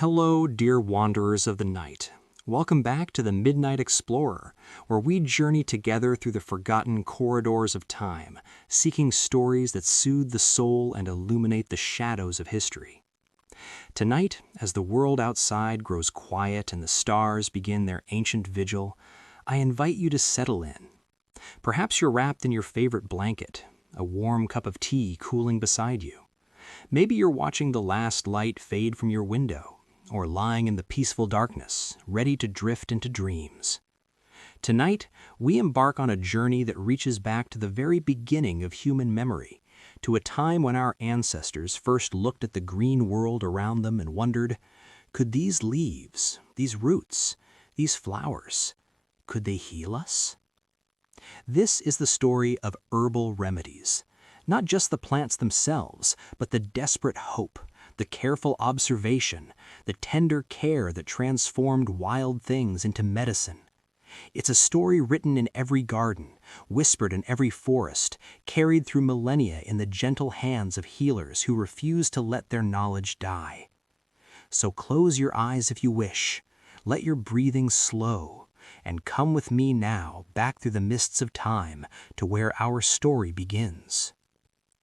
Hello, dear wanderers of the night. Welcome back to the Midnight Explorer, where we journey together through the forgotten corridors of time, seeking stories that soothe the soul and illuminate the shadows of history. Tonight, as the world outside grows quiet and the stars begin their ancient vigil, I invite you to settle in. Perhaps you're wrapped in your favorite blanket, a warm cup of tea cooling beside you. Maybe you're watching the last light fade from your window, or lying in the peaceful darkness, ready to drift into dreams. Tonight, we embark on a journey that reaches back to the very beginning of human memory, to a time when our ancestors first looked at the green world around them and wondered, could these leaves, these roots, these flowers, could they heal us? This is the story of herbal remedies, not just the plants themselves, but the desperate hope, the careful observation, the tender care that transformed wild things into medicine. It's a story written in every garden, whispered in every forest, carried through millennia in the gentle hands of healers who refuse to let their knowledge die. So close your eyes if you wish, let your breathing slow, and come with me now back through the mists of time to where our story begins.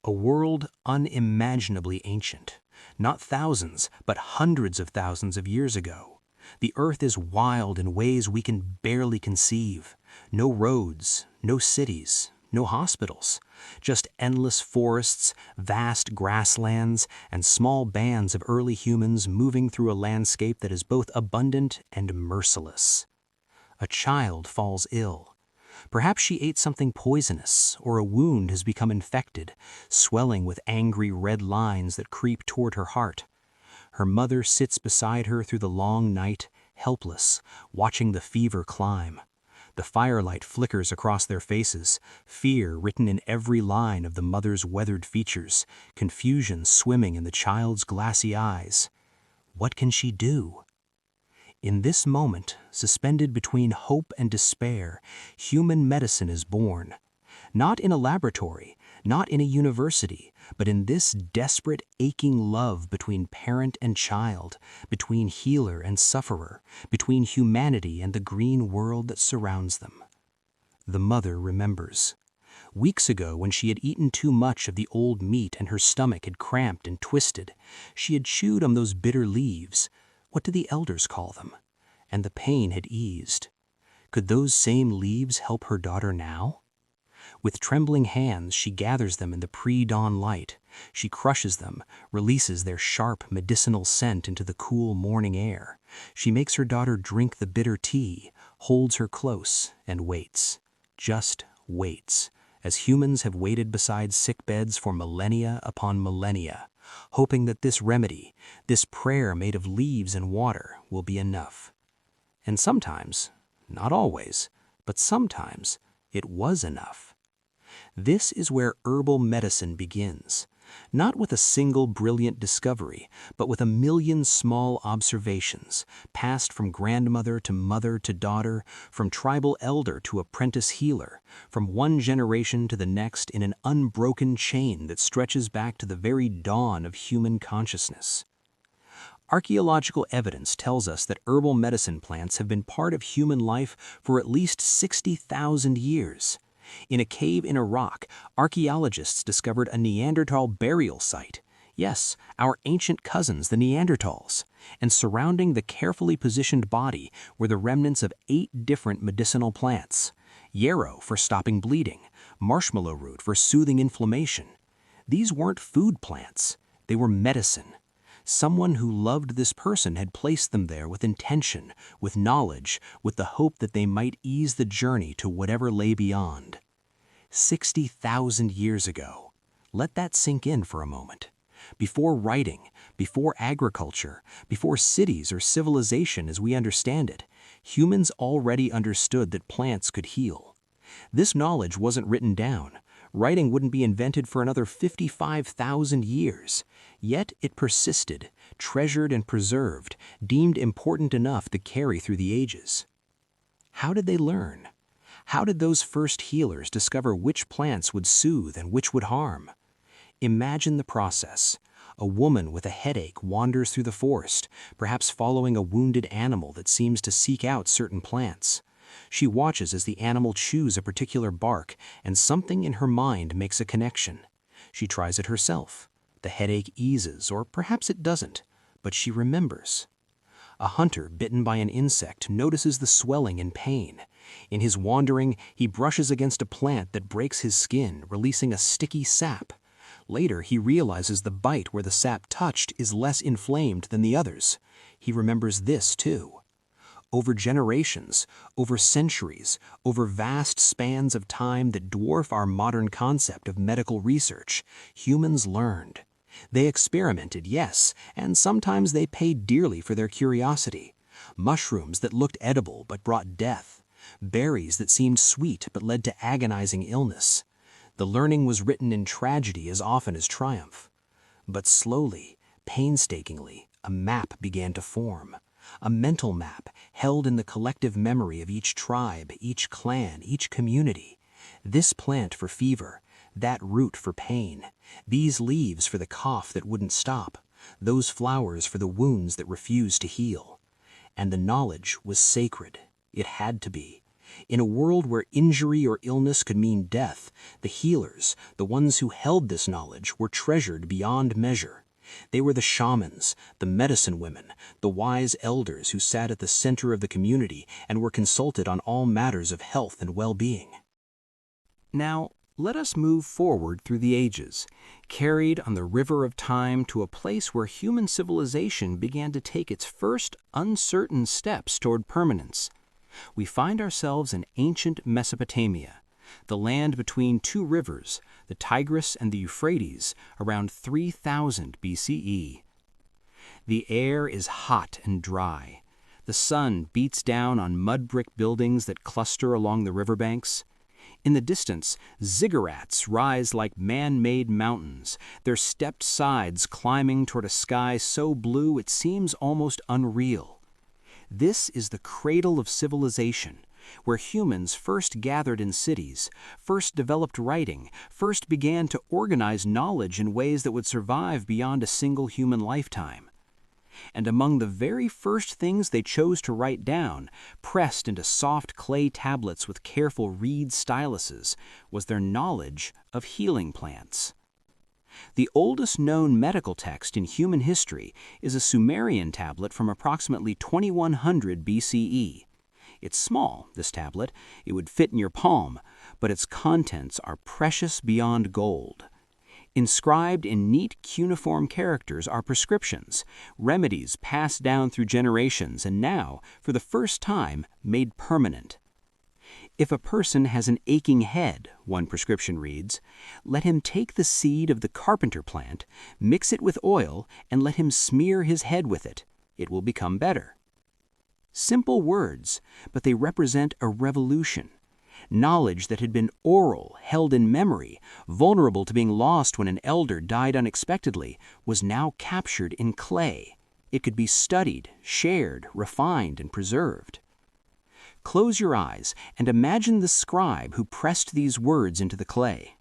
A world unimaginably ancient. Not thousands, but hundreds of thousands of years ago. The earth is wild in ways we can barely conceive. No roads, no cities, no hospitals. Just endless forests, vast grasslands, and small bands of early humans moving through a landscape that is both abundant and merciless. A child falls ill. Perhaps she ate something poisonous, or a wound has become infected, swelling with angry red lines that creep toward her heart. Her mother sits beside her through the long night, helpless, watching the fever climb. The firelight flickers across their faces, fear written in every line of the mother's weathered features, confusion swimming in the child's glassy eyes. What can she do? In this moment, suspended between hope and despair, human medicine is born. Not in a laboratory, not in a university, but in this desperate, aching love between parent and child, between healer and sufferer, between humanity and the green world that surrounds them. The mother remembers. Weeks ago, when she had eaten too much of the old meat and her stomach had cramped and twisted, she had chewed on those bitter leaves. What do the elders call them? And the pain had eased. Could those same leaves help her daughter now? With trembling hands, she gathers them in the pre-dawn light. She crushes them, releases their sharp medicinal scent into the cool morning air. She makes her daughter drink the bitter tea, holds her close, and waits. Just waits, as humans have waited beside sick beds for millennia upon millennia, hoping that this remedy, this prayer made of leaves and water, will be enough. And sometimes, not always, but sometimes, it was enough. This is where herbal medicine begins, not with a single brilliant discovery, but with a million small observations, passed from grandmother to mother to daughter, from tribal elder to apprentice healer, from one generation to the next in an unbroken chain that stretches back to the very dawn of human consciousness. Archaeological evidence tells us that herbal medicine plants have been part of human life for at least 60,000 years. In a cave in Iraq, archaeologists discovered a Neanderthal burial site. Yes, our ancient cousins, the Neanderthals. And surrounding the carefully positioned body were the remnants of 8 different medicinal plants. Yarrow for stopping bleeding, marshmallow root for soothing inflammation. These weren't food plants, they were medicine. Someone who loved this person had placed them there with intention, with knowledge, with the hope that they might ease the journey to whatever lay beyond. 60,000 years ago. Let that sink in for a moment. Before writing, before agriculture, before cities or civilization as we understand it, humans already understood that plants could heal. This knowledge wasn't written down. Writing wouldn't be invented for another 55,000 years. Yet it persisted, treasured and preserved, deemed important enough to carry through the ages. How did they learn? How did those first healers discover which plants would soothe and which would harm? Imagine the process. A woman with a headache wanders through the forest, perhaps following a wounded animal that seems to seek out certain plants. She watches as the animal chews a particular bark, and something in her mind makes a connection. She tries it herself. The headache eases, or perhaps it doesn't, but she remembers. A hunter bitten by an insect notices the swelling and pain. In his wandering, he brushes against a plant that breaks his skin, releasing a sticky sap. Later, he realizes the bite where the sap touched is less inflamed than the others. He remembers this too. Over generations, over centuries, over vast spans of time that dwarf our modern concept of medical research, humans learned. They experimented, yes, and sometimes they paid dearly for their curiosity. Mushrooms that looked edible but brought death. Berries that seemed sweet but led to agonizing illness. The learning was written in tragedy as often as triumph. But slowly, painstakingly, a map began to form. A mental map held in the collective memory of each tribe, each clan, each community. This plant for fever, that root for pain, these leaves for the cough that wouldn't stop, those flowers for the wounds that refused to heal. And the knowledge was sacred. It had to be. In a world where injury or illness could mean death, the healers, the ones who held this knowledge, were treasured beyond measure. They were the shamans, the medicine women, the wise elders who sat at the center of the community and were consulted on all matters of health and well-being. Now, let us move forward through the ages, carried on the river of time to a place where human civilization began to take its first uncertain steps toward permanence. We find ourselves in ancient Mesopotamia, the land between two rivers, the Tigris and the Euphrates, around 3000 BCE. The air is hot and dry. The sun beats down on mud brick buildings that cluster along the riverbanks. In the distance, ziggurats rise like man-made mountains, their stepped sides climbing toward a sky so blue it seems almost unreal. This is the cradle of civilization, where humans first gathered in cities, first developed writing, first began to organize knowledge in ways that would survive beyond a single human lifetime. And among the very first things they chose to write down, pressed into soft clay tablets with careful reed styluses, was their knowledge of healing plants. The oldest known medical text in human history is a Sumerian tablet from approximately 2100 BCE. It's small, this tablet. It would fit in your palm, but its contents are precious beyond gold. Inscribed in neat cuneiform characters are prescriptions, remedies passed down through generations and now, for the first time, made permanent. If a person has an aching head, one prescription reads, let him take the seed of the carpenter plant, mix it with oil, and let him smear his head with it. It will become better. Simple words, but they represent a revolution. Knowledge that had been oral, held in memory, vulnerable to being lost when an elder died unexpectedly, was now captured in clay. It could be studied, shared, refined, and preserved. Close your eyes and imagine the scribe who pressed these words into the clay.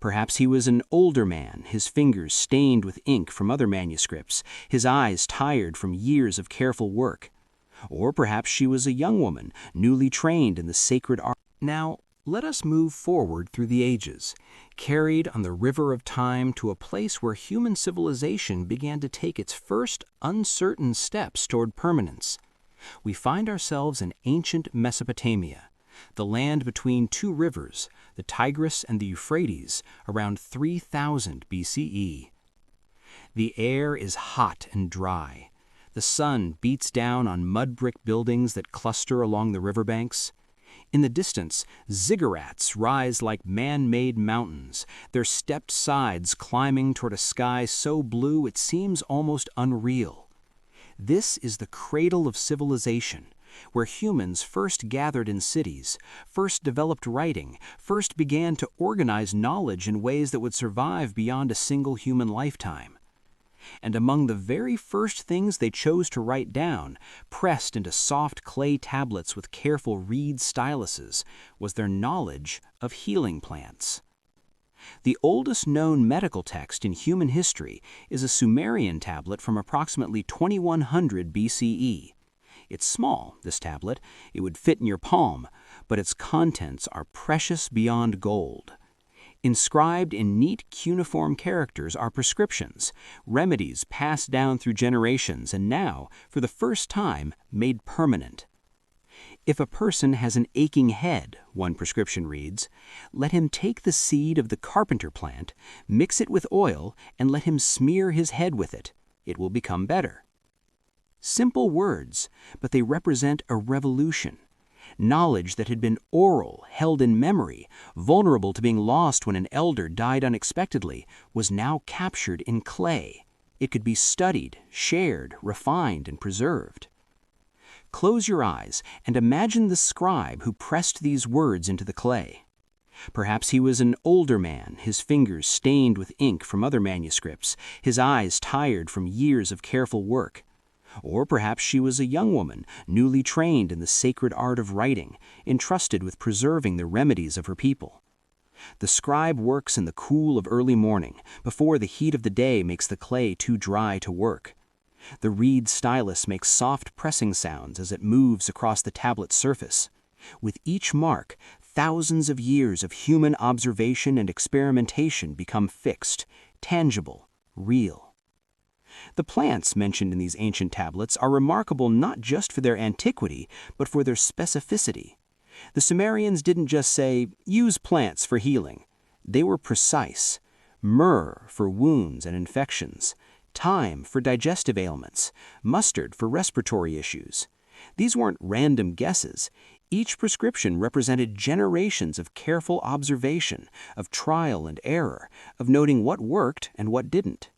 Perhaps he was an older man, his fingers stained with ink from other manuscripts, his eyes tired from years of careful work. Or perhaps she was a young woman, newly trained in the sacred art. Now, let us move forward through the ages, carried on the river of time to a place where human civilization began to take its first uncertain steps toward permanence. We find ourselves in ancient Mesopotamia, the land between two rivers, the Tigris and the Euphrates, around 3000 BCE. The air is hot and dry. The sun beats down on mud brick buildings that cluster along the riverbanks. In the distance, ziggurats rise like man-made mountains, their stepped sides climbing toward a sky so blue it seems almost unreal. This is the cradle of civilization, where humans first gathered in cities, first developed writing, first began to organize knowledge in ways that would survive beyond a single human lifetime. And among the very first things they chose to write down, pressed into soft clay tablets with careful reed styluses, was their knowledge of healing plants. The oldest known medical text in human history is a Sumerian tablet from approximately 2100 BCE. It's small, this tablet. It would fit in your palm, but its contents are precious beyond gold. Inscribed in neat cuneiform characters are prescriptions, remedies passed down through generations and now, for the first time, made permanent. If a person has an aching head, one prescription reads, let him take the seed of the carpenter plant, mix it with oil, and let him smear his head with it. It will become better. Simple words, but they represent a revolution. Knowledge that had been oral, held in memory, vulnerable to being lost when an elder died unexpectedly, was now captured in clay. It could be studied, shared, refined, and preserved. Close your eyes and imagine the scribe who pressed these words into the clay. Perhaps he was an older man, his fingers stained with ink from other manuscripts, his eyes tired from years of careful work. Or perhaps she was a young woman, newly trained in the sacred art of writing, entrusted with preserving the remedies of her people. The scribe works in the cool of early morning, before the heat of the day makes the clay too dry to work. The reed stylus makes soft pressing sounds as it moves across the tablet's surface. With each mark, thousands of years of human observation and experimentation become fixed, tangible, real. The plants mentioned in these ancient tablets are remarkable not just for their antiquity, but for their specificity. The Sumerians didn't just say, use plants for healing. They were precise. Myrrh for wounds and infections, thyme for digestive ailments, mustard for respiratory issues. These weren't random guesses. Each prescription represented generations of careful observation, of trial and error, of noting what worked and what didn't.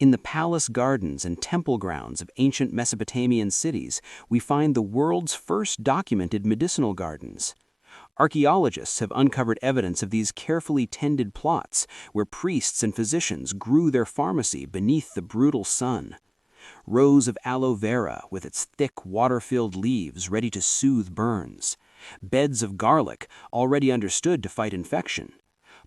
In the palace gardens and temple grounds of ancient Mesopotamian cities, we find the world's first documented medicinal gardens. Archaeologists have uncovered evidence of these carefully tended plots where priests and physicians grew their pharmacy beneath the brutal sun. Rows of aloe vera with its thick, water-filled leaves ready to soothe burns. Beds of garlic already understood to fight infection.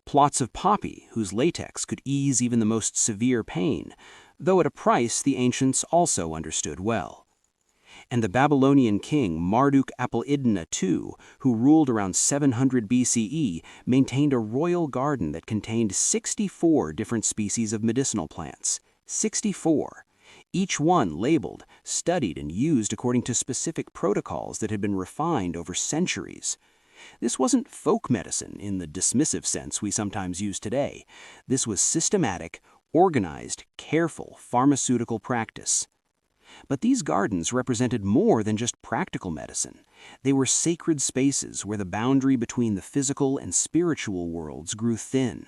Plots of poppy whose latex could ease even the most severe pain, though at a price the ancients also understood well. And the Babylonian king Marduk-apla-iddina II, who ruled around 700 BCE, maintained a royal garden that contained 64 different species of medicinal plants. 64. Each one labeled, studied, and used according to specific protocols that had been refined over centuries. This wasn't folk medicine in the dismissive sense we sometimes use today. This was systematic, organized, careful pharmaceutical practice. But these gardens represented more than just practical medicine. They were sacred spaces where the boundary between the physical and spiritual worlds grew thin.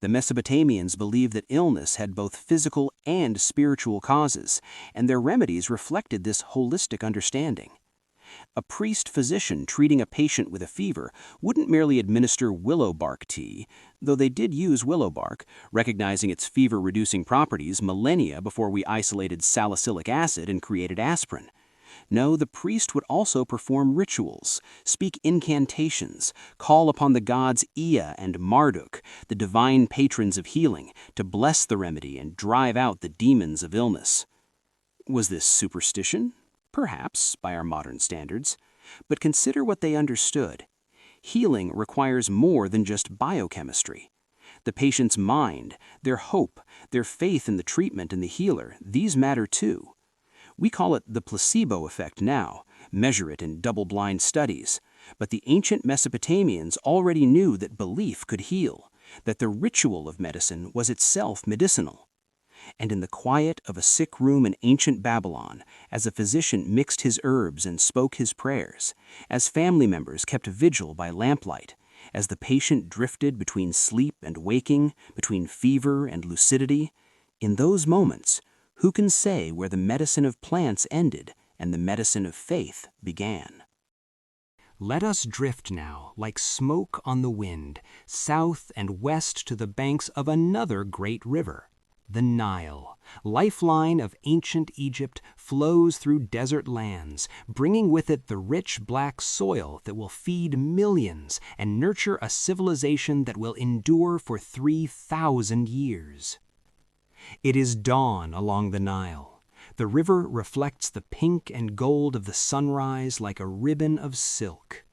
The Mesopotamians believed that illness had both physical and spiritual causes, and their remedies reflected this holistic understanding. A priest-physician treating a patient with a fever wouldn't merely administer willow bark tea, though they did use willow bark, recognizing its fever-reducing properties millennia before we isolated salicylic acid and created aspirin. No, the priest would also perform rituals, speak incantations, call upon the gods Ea and Marduk, the divine patrons of healing, to bless the remedy and drive out the demons of illness. Was this superstition? Perhaps, by our modern standards. But consider what they understood. Healing requires more than just biochemistry. The patient's mind, their hope, their faith in the treatment and the healer, these matter too. We call it the placebo effect now, measure it in double-blind studies. But the ancient Mesopotamians already knew that belief could heal, that the ritual of medicine was itself medicinal. And in the quiet of a sick room in ancient Babylon, as a physician mixed his herbs and spoke his prayers, as family members kept vigil by lamplight, as the patient drifted between sleep and waking, between fever and lucidity, in those moments, who can say where the medicine of plants ended and the medicine of faith began? Let us drift now, like smoke on the wind, south and west to the banks of another great river, The Nile, lifeline of ancient Egypt, flows through desert lands, bringing with it the rich black soil that will feed millions and nurture a civilization that will endure for 3,000 years. It is dawn along the Nile. The river reflects the pink and gold of the sunrise like a ribbon of silk.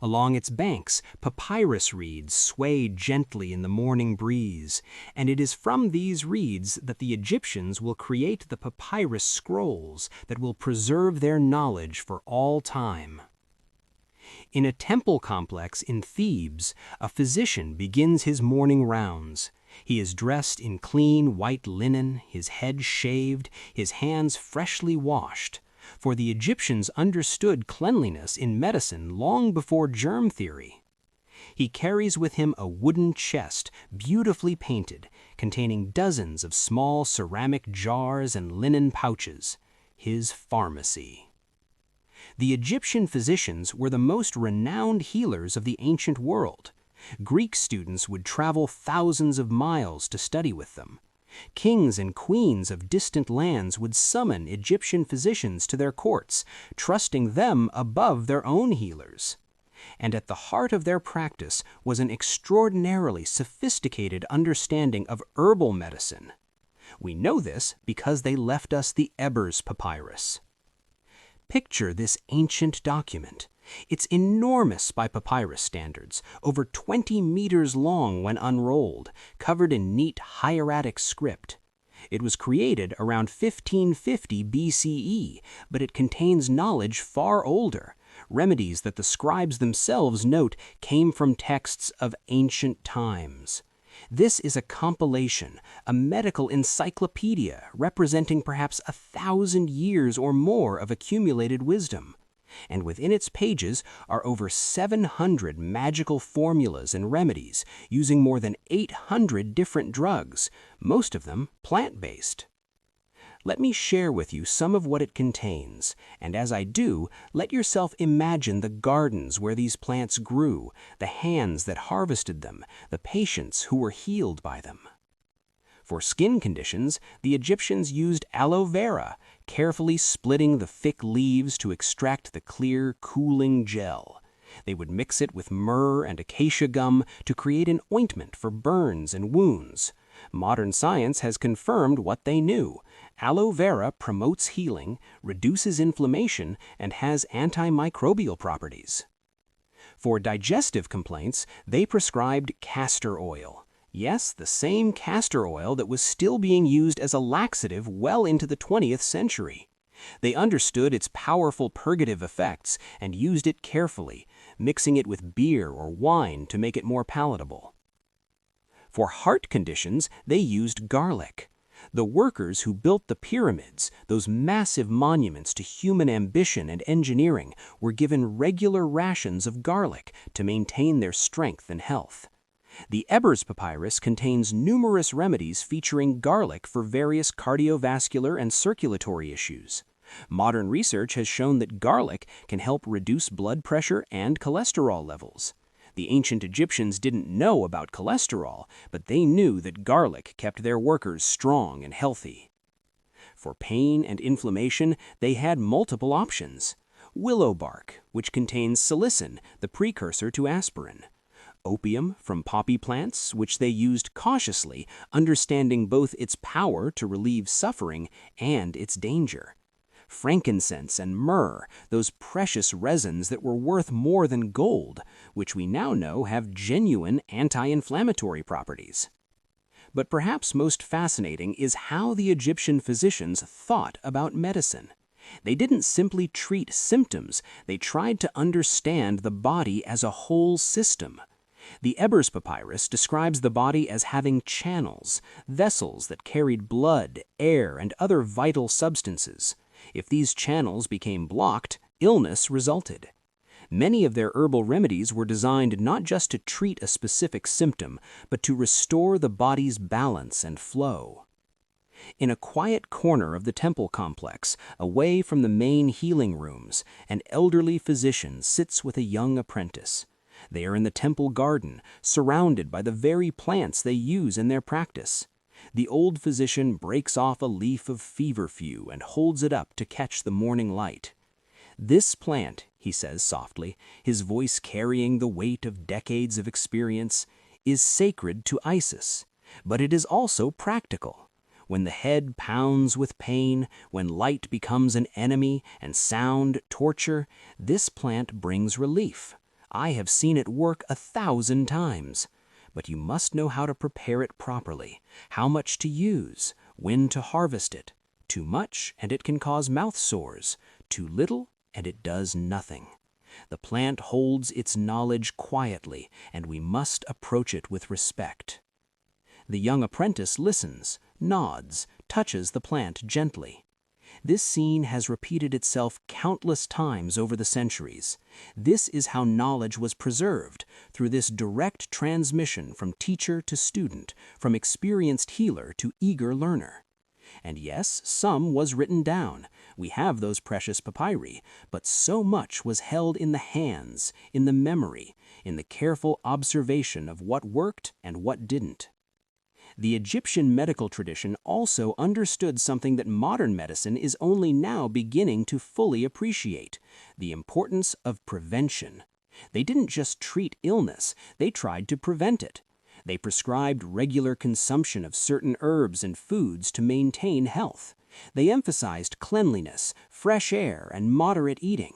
Along its banks, papyrus reeds sway gently in the morning breeze, and it is from these reeds that the Egyptians will create the papyrus scrolls that will preserve their knowledge for all time. In a temple complex in Thebes, a physician begins his morning rounds. He is dressed in clean white linen, his head shaved, his hands freshly washed. For the Egyptians understood cleanliness in medicine long before germ theory. He carries with him a wooden chest, beautifully painted, containing dozens of small ceramic jars and linen pouches, his pharmacy. The Egyptian physicians were the most renowned healers of the ancient world. Greek students would travel thousands of miles to study with them. Kings and queens of distant lands would summon Egyptian physicians to their courts, trusting them above their own healers. And at the heart of their practice was an extraordinarily sophisticated understanding of herbal medicine. We know this because they left us the Ebers Papyrus. Picture this ancient document. It's enormous by papyrus standards, over 20 meters long when unrolled, covered in neat hieratic script. It was created around 1550 BCE, but it contains knowledge far older, remedies that the scribes themselves note came from texts of ancient times. This is a compilation, a medical encyclopedia representing perhaps 1,000 years or more of accumulated wisdom. And within its pages are over 700 magical formulas and remedies using more than 800 different drugs, most of them plant-based. Let me share with you some of what it contains, and as I do, let yourself imagine the gardens where these plants grew, the hands that harvested them, the patients who were healed by them. For skin conditions, the Egyptians used aloe vera, carefully splitting the thick leaves to extract the clear, cooling gel. They would mix it with myrrh and acacia gum to create an ointment for burns and wounds. Modern science has confirmed what they knew. Aloe vera promotes healing, reduces inflammation, and has antimicrobial properties. For digestive complaints, they prescribed castor oil. Yes, the same castor oil that was still being used as a laxative well into the 20th century. They understood its powerful purgative effects and used it carefully, mixing it with beer or wine to make it more palatable. For heart conditions, they used garlic. The workers who built the pyramids, those massive monuments to human ambition and engineering, were given regular rations of garlic to maintain their strength and health. The Ebers Papyrus contains numerous remedies featuring garlic for various cardiovascular and circulatory issues. Modern research has shown that garlic can help reduce blood pressure and cholesterol levels. The ancient Egyptians didn't know about cholesterol, but they knew that garlic kept their workers strong and healthy. For pain and inflammation, they had multiple options. Willow bark, which contains salicin, the precursor to aspirin. Opium from poppy plants, which they used cautiously, understanding both its power to relieve suffering and its danger. Frankincense and myrrh, those precious resins that were worth more than gold, which we now know have genuine anti-inflammatory properties. But perhaps most fascinating is how the Egyptian physicians thought about medicine. They didn't simply treat symptoms, they tried to understand the body as a whole system. The Ebers Papyrus describes the body as having channels, vessels that carried blood, air, and other vital substances. If these channels became blocked, illness resulted. Many of their herbal remedies were designed not just to treat a specific symptom, but to restore the body's balance and flow. In a quiet corner of the temple complex, away from the main healing rooms, an elderly physician sits with a young apprentice. They are in the temple garden, surrounded by the very plants they use in their practice. The old physician breaks off a leaf of feverfew and holds it up to catch the morning light. "This plant," he says softly, his voice carrying the weight of decades of experience, "is sacred to Isis, but it is also practical. When the head pounds with pain, when light becomes an enemy and sound torture, this plant brings relief. I have seen it work 1,000 times. But you must know how to prepare it properly, how much to use, when to harvest it. Too much, and it can cause mouth sores. Too little, and it does nothing. The plant holds its knowledge quietly, and we must approach it with respect." The young apprentice listens, nods, touches the plant gently. This scene has repeated itself countless times over the centuries. This is how knowledge was preserved, through this direct transmission from teacher to student, from experienced healer to eager learner. And yes, some was written down. We have those precious papyri, but so much was held in the hands, in the memory, in the careful observation of what worked and what didn't. The Egyptian medical tradition also understood something that modern medicine is only now beginning to fully appreciate: the importance of prevention. They didn't just treat illness, they tried to prevent it. They prescribed regular consumption of certain herbs and foods to maintain health. They emphasized cleanliness, fresh air, and moderate eating.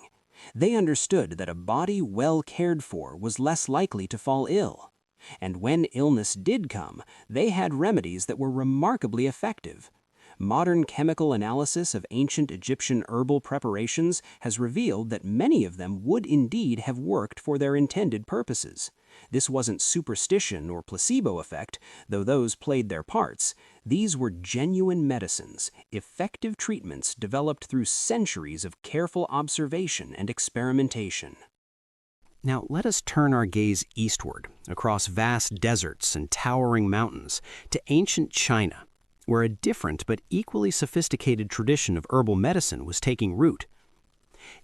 They understood that a body well cared for was less likely to fall ill. And when illness did come, they had remedies that were remarkably effective. Modern chemical analysis of ancient Egyptian herbal preparations has revealed that many of them would indeed have worked for their intended purposes. This wasn't superstition or placebo effect, though those played their parts. These were genuine medicines, effective treatments developed through centuries of careful observation and experimentation. Now let us turn our gaze eastward, across vast deserts and towering mountains, to ancient China, where a different but equally sophisticated tradition of herbal medicine was taking root.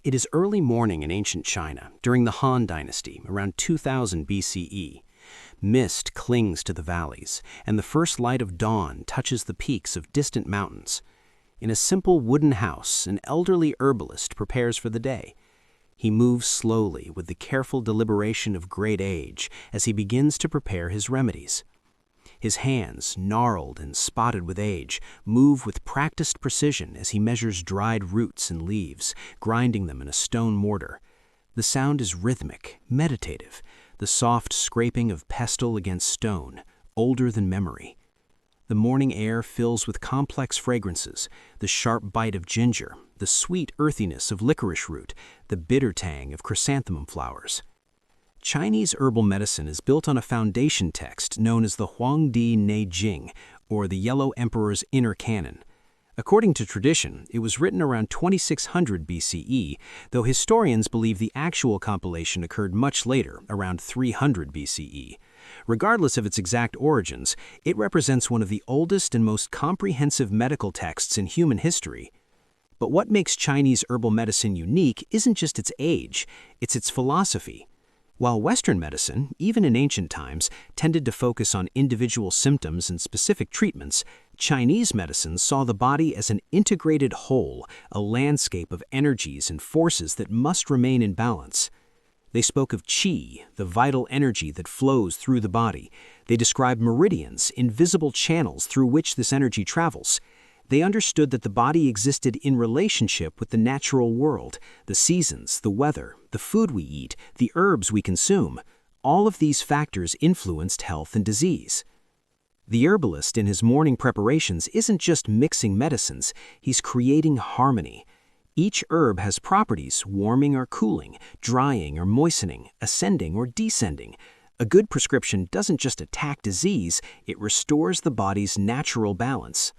It is early morning in ancient China, during the Han Dynasty, around 2000 BCE. Mist clings to the valleys, and the first light of dawn touches the peaks of distant mountains. In a simple wooden house, an elderly herbalist prepares for the day. He moves slowly with the careful deliberation of great age as he begins to prepare his remedies. His hands, gnarled and spotted with age, move with practiced precision as he measures dried roots and leaves, grinding them in a stone mortar. The sound is rhythmic, meditative, the soft scraping of pestle against stone, older than memory. The morning air fills with complex fragrances: the sharp bite of ginger, the sweet earthiness of licorice root, the bitter tang of chrysanthemum flowers. Chinese herbal medicine is built on a foundation text known as the Huangdi Neijing, or the Yellow Emperor's Inner Canon. According to tradition, it was written around 2600 BCE, though historians believe the actual compilation occurred much later, around 300 BCE. Regardless of its exact origins, it represents one of the oldest and most comprehensive medical texts in human history. But what makes Chinese herbal medicine unique isn't just its age, it's its philosophy. While Western medicine, even in ancient times, tended to focus on individual symptoms and specific treatments, Chinese medicine saw the body as an integrated whole, a landscape of energies and forces that must remain in balance. They spoke of qi, the vital energy that flows through the body. They described meridians, invisible channels through which this energy travels. They understood that the body existed in relationship with the natural world, the seasons, the weather, the food we eat, the herbs we consume. All of these factors influenced health and disease. The herbalist in his morning preparations isn't just mixing medicines, he's creating harmony. Each herb has properties: warming or cooling, drying or moistening, ascending or descending. A good prescription doesn't just attack disease, it restores the body's natural balance.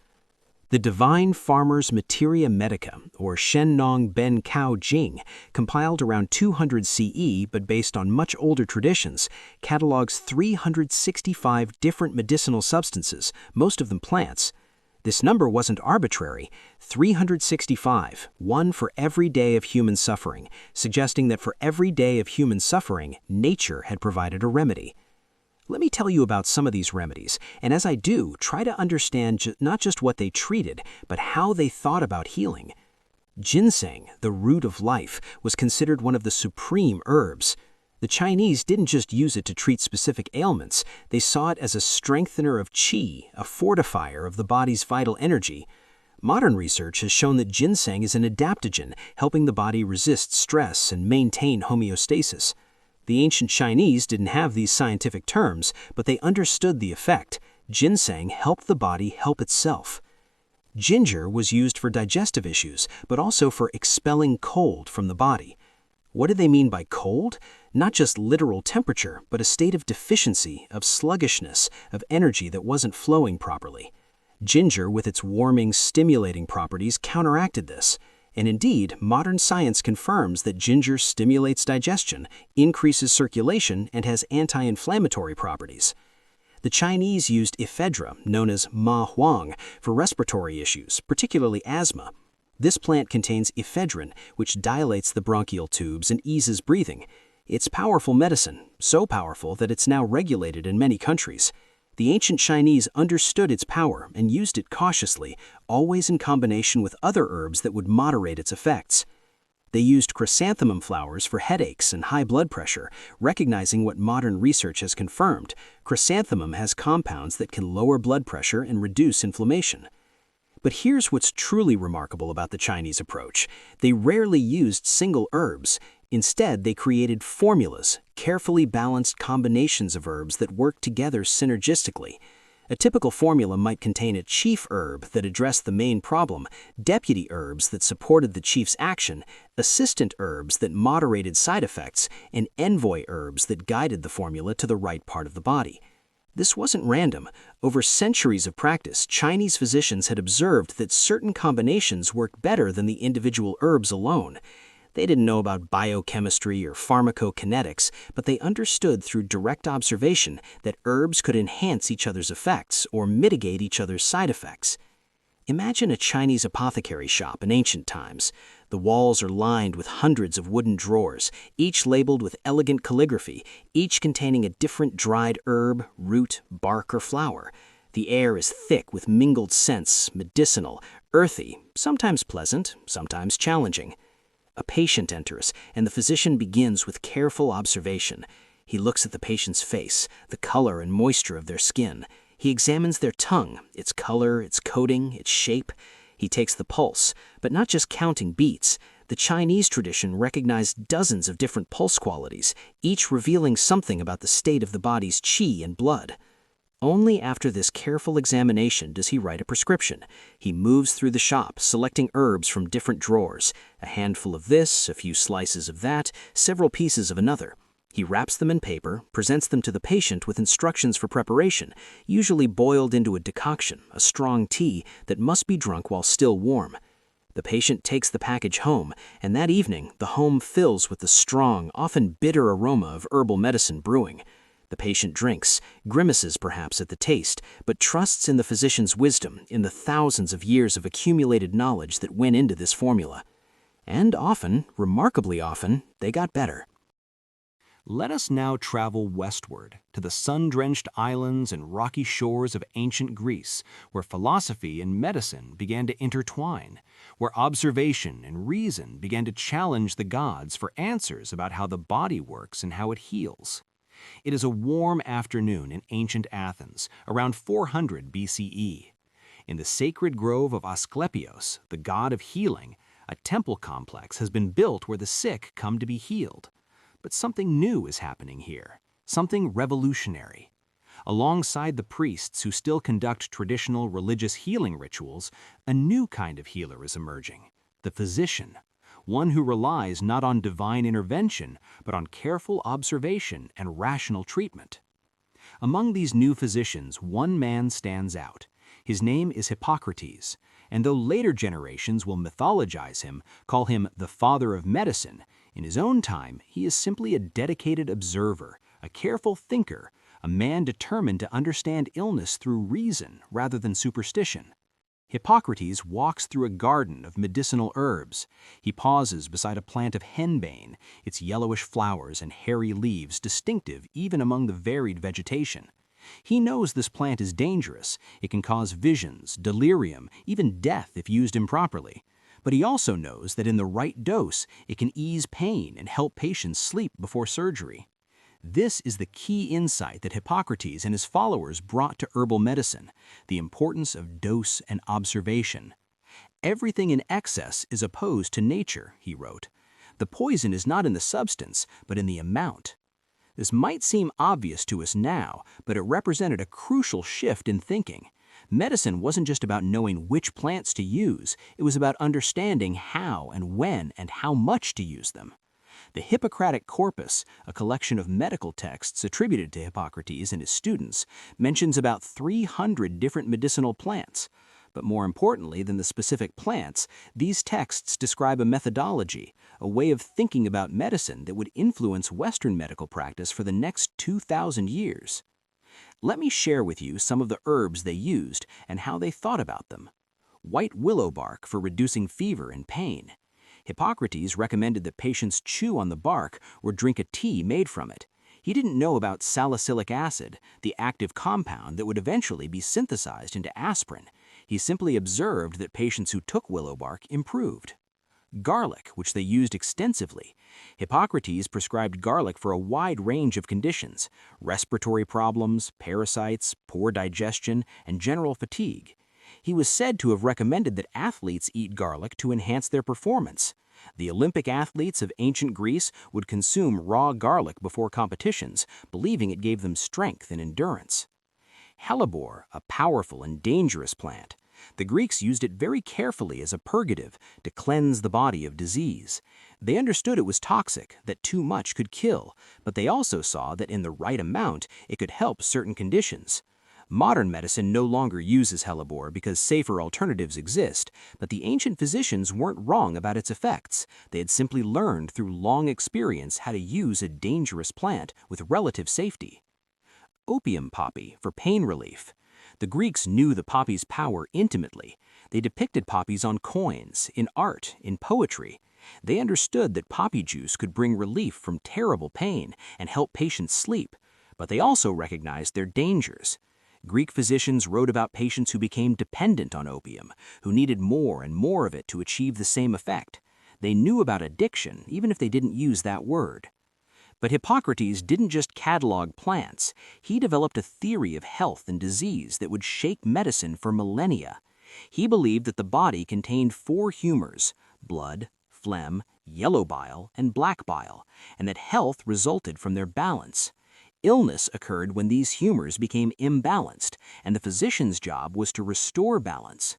The Divine Farmer's Materia Medica, or Shennong Ben Cao Jing, compiled around 200 CE but based on much older traditions, catalogs 365 different medicinal substances, most of them plants. This number wasn't arbitrary: 365, one for every day of human suffering, suggesting that for every day of human suffering, nature had provided a remedy. Let me tell you about some of these remedies, and as I do, try to understand not just what they treated, but how they thought about healing. Ginseng, the root of life, was considered one of the supreme herbs. The Chinese didn't just use it to treat specific ailments, they saw it as a strengthener of qi, a fortifier of the body's vital energy. Modern research has shown that ginseng is an adaptogen, helping the body resist stress and maintain homeostasis. The ancient Chinese didn't have these scientific terms, but they understood the effect. Ginseng helped the body help itself. Ginger was used for digestive issues, but also for expelling cold from the body. What did they mean by cold? Not just literal temperature, but a state of deficiency, of sluggishness, of energy that wasn't flowing properly. Ginger, with its warming, stimulating properties, counteracted this. And indeed, modern science confirms that ginger stimulates digestion, increases circulation, and has anti-inflammatory properties. The Chinese used ephedra, known as ma huang, for respiratory issues, particularly asthma. This plant contains ephedrine, which dilates the bronchial tubes and eases breathing. It's powerful medicine, so powerful that it's now regulated in many countries. The ancient Chinese understood its power and used it cautiously, always in combination with other herbs that would moderate its effects. They used chrysanthemum flowers for headaches and high blood pressure, recognizing what modern research has confirmed. Chrysanthemum has compounds that can lower blood pressure and reduce inflammation. But here's what's truly remarkable about the Chinese approach. They rarely used single herbs. Instead, they created formulas, carefully balanced combinations of herbs that work together synergistically. A typical formula might contain a chief herb that addressed the main problem, deputy herbs that supported the chief's action, assistant herbs that moderated side effects, and envoy herbs that guided the formula to the right part of the body. This wasn't random. Over centuries of practice, Chinese physicians had observed that certain combinations worked better than the individual herbs alone. They didn't know about biochemistry or pharmacokinetics, but they understood through direct observation that herbs could enhance each other's effects or mitigate each other's side effects. Imagine a Chinese apothecary shop in ancient times. The walls are lined with hundreds of wooden drawers, each labeled with elegant calligraphy, each containing a different dried herb, root, bark, or flower. The air is thick with mingled scents, medicinal, earthy, sometimes pleasant, sometimes challenging. A patient enters, and the physician begins with careful observation. He looks at the patient's face, the color and moisture of their skin. He examines their tongue, its color, its coating, its shape. He takes the pulse, but not just counting beats. The Chinese tradition recognized dozens of different pulse qualities, each revealing something about the state of the body's qi and blood. Only after this careful examination does he write a prescription. He moves through the shop, selecting herbs from different drawers, a handful of this, a few slices of that, several pieces of another. He wraps them in paper, presents them to the patient with instructions for preparation, usually boiled into a decoction, a strong tea that must be drunk while still warm. The patient takes the package home, and that evening the home fills with the strong, often bitter aroma of herbal medicine brewing. The patient drinks, grimaces perhaps at the taste, but trusts in the physician's wisdom, in the thousands of years of accumulated knowledge that went into this formula. And often, remarkably often, they got better. Let us now travel westward to the sun-drenched islands and rocky shores of ancient Greece, where philosophy and medicine began to intertwine, where observation and reason began to challenge the gods for answers about how the body works and how it heals. It is a warm afternoon in ancient Athens, around 400 BCE. In the sacred grove of Asclepios, the god of healing, a temple complex has been built where the sick come to be healed. But something new is happening here, something revolutionary. Alongside the priests who still conduct traditional religious healing rituals, a new kind of healer is emerging, the physician. One who relies not on divine intervention, but on careful observation and rational treatment. Among these new physicians, one man stands out. His name is Hippocrates, and though later generations will mythologize him, call him the father of medicine, in his own time he is simply a dedicated observer, a careful thinker, a man determined to understand illness through reason rather than superstition. Hippocrates walks through a garden of medicinal herbs. He pauses beside a plant of henbane, its yellowish flowers and hairy leaves distinctive even among the varied vegetation. He knows this plant is dangerous. It can cause visions, delirium, even death if used improperly. But he also knows that in the right dose, it can ease pain and help patients sleep before surgery. This is the key insight that Hippocrates and his followers brought to herbal medicine, the importance of dose and observation. Everything in excess is opposed to nature, he wrote. The poison is not in the substance, but in the amount. This might seem obvious to us now, but it represented a crucial shift in thinking. Medicine wasn't just about knowing which plants to use, it was about understanding how and when and how much to use them. The Hippocratic Corpus, a collection of medical texts attributed to Hippocrates and his students, mentions about 300 different medicinal plants. But more importantly than the specific plants, these texts describe a methodology, a way of thinking about medicine that would influence Western medical practice for the next 2,000 years. Let me share with you some of the herbs they used and how they thought about them. White willow bark for reducing fever and pain. Hippocrates recommended that patients chew on the bark or drink a tea made from it. He didn't know about salicylic acid, the active compound that would eventually be synthesized into aspirin. He simply observed that patients who took willow bark improved. Garlic, which they used extensively. Hippocrates prescribed garlic for a wide range of conditions: respiratory problems, parasites, poor digestion, and general fatigue. He was said to have recommended that athletes eat garlic to enhance their performance. The Olympic athletes of ancient Greece would consume raw garlic before competitions, believing it gave them strength and endurance. Hellebore, a powerful and dangerous plant. The Greeks used it very carefully as a purgative to cleanse the body of disease. They understood it was toxic, that too much could kill, but they also saw that in the right amount it could help certain conditions. Modern medicine no longer uses hellebore because safer alternatives exist, but the ancient physicians weren't wrong about its effects. They had simply learned through long experience how to use a dangerous plant with relative safety. Opium poppy for pain relief. The Greeks knew the poppy's power intimately. They depicted poppies on coins, in art, in poetry. They understood that poppy juice could bring relief from terrible pain and help patients sleep, but they also recognized their dangers. Greek physicians wrote about patients who became dependent on opium, who needed more and more of it to achieve the same effect. They knew about addiction, even if they didn't use that word. But Hippocrates didn't just catalog plants. He developed a theory of health and disease that would shake medicine for millennia. He believed that the body contained 4 humors: blood, phlegm, yellow bile, and black bile, and that health resulted from their balance. Illness occurred when these humors became imbalanced, and the physician's job was to restore balance.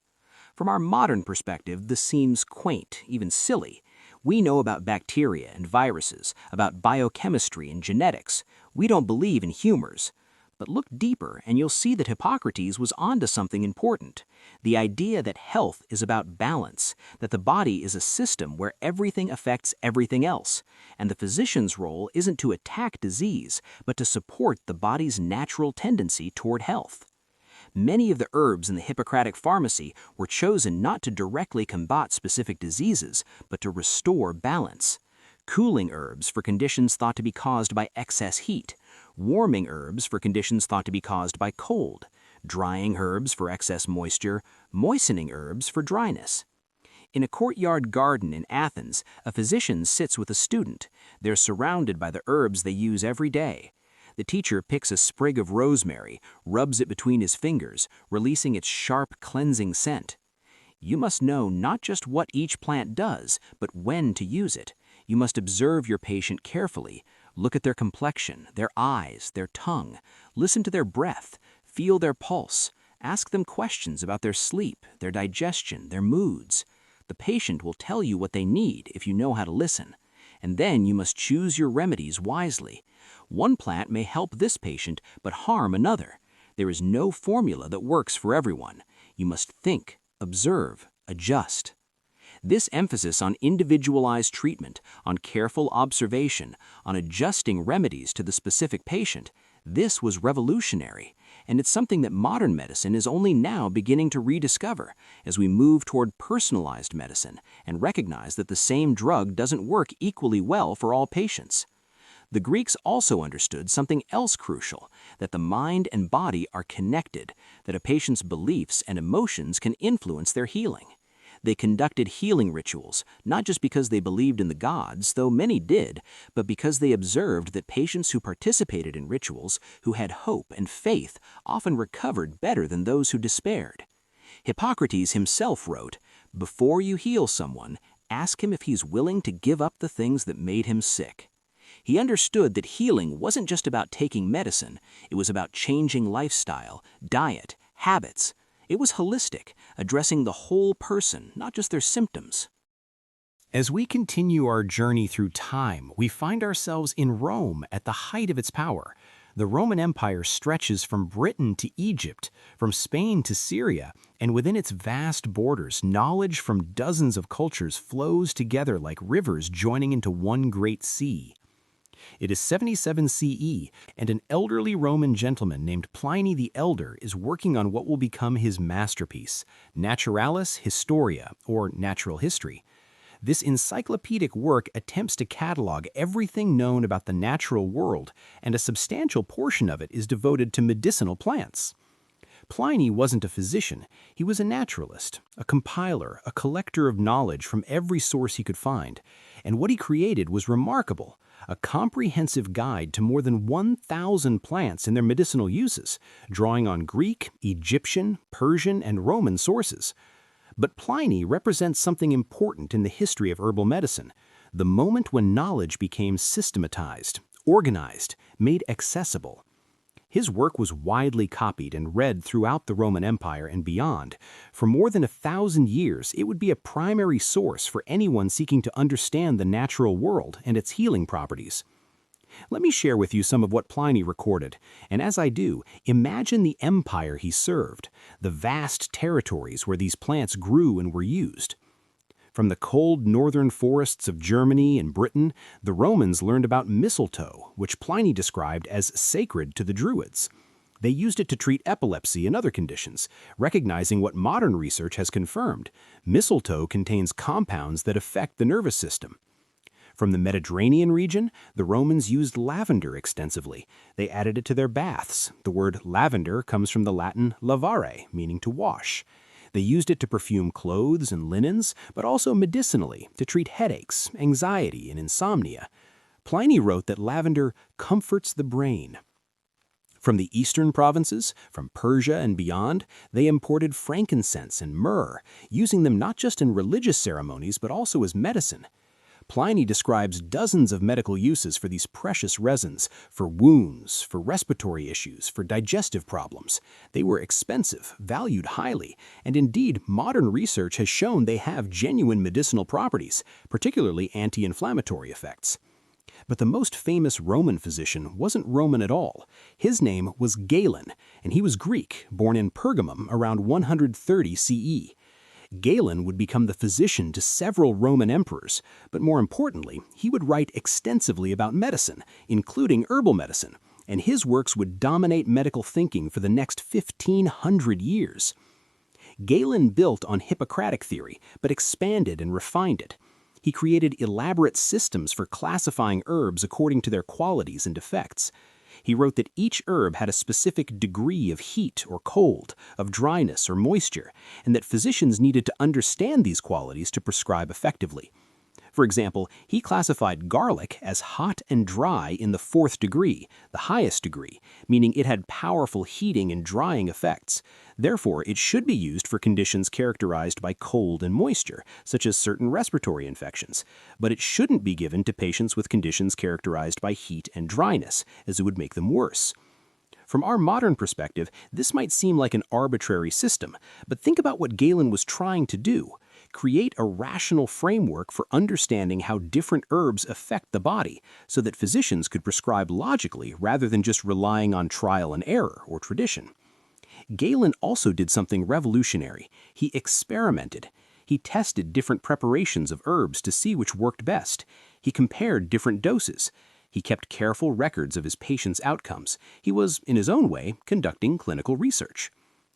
From our modern perspective, this seems quaint, even silly. We know about bacteria and viruses, about biochemistry and genetics. We don't believe in humors. But look deeper and you'll see that Hippocrates was onto something important. The idea that health is about balance, that the body is a system where everything affects everything else, and the physician's role isn't to attack disease, but to support the body's natural tendency toward health. Many of the herbs in the Hippocratic pharmacy were chosen not to directly combat specific diseases, but to restore balance. Cooling herbs for conditions thought to be caused by excess heat, warming herbs for conditions thought to be caused by cold, drying herbs for excess moisture, moistening herbs for dryness. In a courtyard garden in Athens, a physician sits with a student. They're surrounded by the herbs they use every day. The teacher picks a sprig of rosemary, rubs it between his fingers, releasing its sharp, cleansing scent. You must know not just what each plant does, but when to use it. You must observe your patient carefully. Look at their complexion, their eyes, their tongue. Listen to their breath. Feel their pulse. Ask them questions about their sleep, their digestion, their moods. The patient will tell you what they need if you know how to listen. And then you must choose your remedies wisely. One plant may help this patient but harm another. There is no formula that works for everyone. You must think, observe, adjust. This emphasis on individualized treatment, on careful observation, on adjusting remedies to the specific patient, this was revolutionary. And it's something that modern medicine is only now beginning to rediscover as we move toward personalized medicine and recognize that the same drug doesn't work equally well for all patients. The Greeks also understood something else crucial, that the mind and body are connected, that a patient's beliefs and emotions can influence their healing. They conducted healing rituals, not just because they believed in the gods, though many did, but because they observed that patients who participated in rituals, who had hope and faith, often recovered better than those who despaired. Hippocrates himself wrote, "Before you heal someone, ask him if he's willing to give up the things that made him sick." He understood that healing wasn't just about taking medicine, it was about changing lifestyle, diet, habits. It was holistic, addressing the whole person, not just their symptoms. As we continue our journey through time, we find ourselves in Rome at the height of its power. The Roman Empire stretches from Britain to Egypt, from Spain to Syria, and within its vast borders, knowledge from dozens of cultures flows together like rivers joining into one great sea. It is 77 CE, and an elderly Roman gentleman named Pliny the Elder is working on what will become his masterpiece, Naturalis Historia, or Natural History. This encyclopedic work attempts to catalog everything known about the natural world, and a substantial portion of it is devoted to medicinal plants. Pliny wasn't a physician, he was a naturalist, a compiler, a collector of knowledge from every source he could find, and what he created was remarkable. A comprehensive guide to more than 1,000 plants and their medicinal uses, drawing on Greek, Egyptian, Persian, and Roman sources. But Pliny represents something important in the history of herbal medicine, the moment when knowledge became systematized, organized, made accessible. His work was widely copied and read throughout the Roman Empire and beyond. For more than 1,000 years, it would be a primary source for anyone seeking to understand the natural world and its healing properties. Let me share with you some of what Pliny recorded, and as I do, imagine the empire he served, the vast territories where these plants grew and were used. From the cold northern forests of Germany and Britain, the Romans learned about mistletoe, which Pliny described as sacred to the Druids. They used it to treat epilepsy and other conditions, recognizing what modern research has confirmed. Mistletoe contains compounds that affect the nervous system. From the Mediterranean region, the Romans used lavender extensively. They added it to their baths. The word lavender comes from the Latin lavare, meaning to wash. They used it to perfume clothes and linens, but also medicinally to treat headaches, anxiety, and insomnia. Pliny wrote that lavender comforts the brain. From the eastern provinces, from Persia and beyond, they imported frankincense and myrrh, using them not just in religious ceremonies but also as medicine. Pliny describes dozens of medical uses for these precious resins, for wounds, for respiratory issues, for digestive problems. They were expensive, valued highly, and indeed, modern research has shown they have genuine medicinal properties, particularly anti-inflammatory effects. But the most famous Roman physician wasn't Roman at all. His name was Galen, and he was Greek, born in Pergamum around 130 CE. Galen would become the physician to several Roman emperors, but more importantly, he would write extensively about medicine, including herbal medicine, and his works would dominate medical thinking for the next 1,500 years. Galen built on Hippocratic theory, but expanded and refined it. He created elaborate systems for classifying herbs according to their qualities and effects. He wrote that each herb had a specific degree of heat or cold, of dryness or moisture, and that physicians needed to understand these qualities to prescribe effectively. For example, he classified garlic as hot and dry in the 4th degree, the highest degree, meaning it had powerful heating and drying effects. Therefore, it should be used for conditions characterized by cold and moisture, such as certain respiratory infections. But it shouldn't be given to patients with conditions characterized by heat and dryness, as it would make them worse. From our modern perspective, this might seem like an arbitrary system, but think about what Galen was trying to do. Create a rational framework for understanding how different herbs affect the body, so that physicians could prescribe logically rather than just relying on trial and error or tradition. Galen also did something revolutionary. He experimented. He tested different preparations of herbs to see which worked best. He compared different doses. He kept careful records of his patients' outcomes. He was, in his own way, conducting clinical research.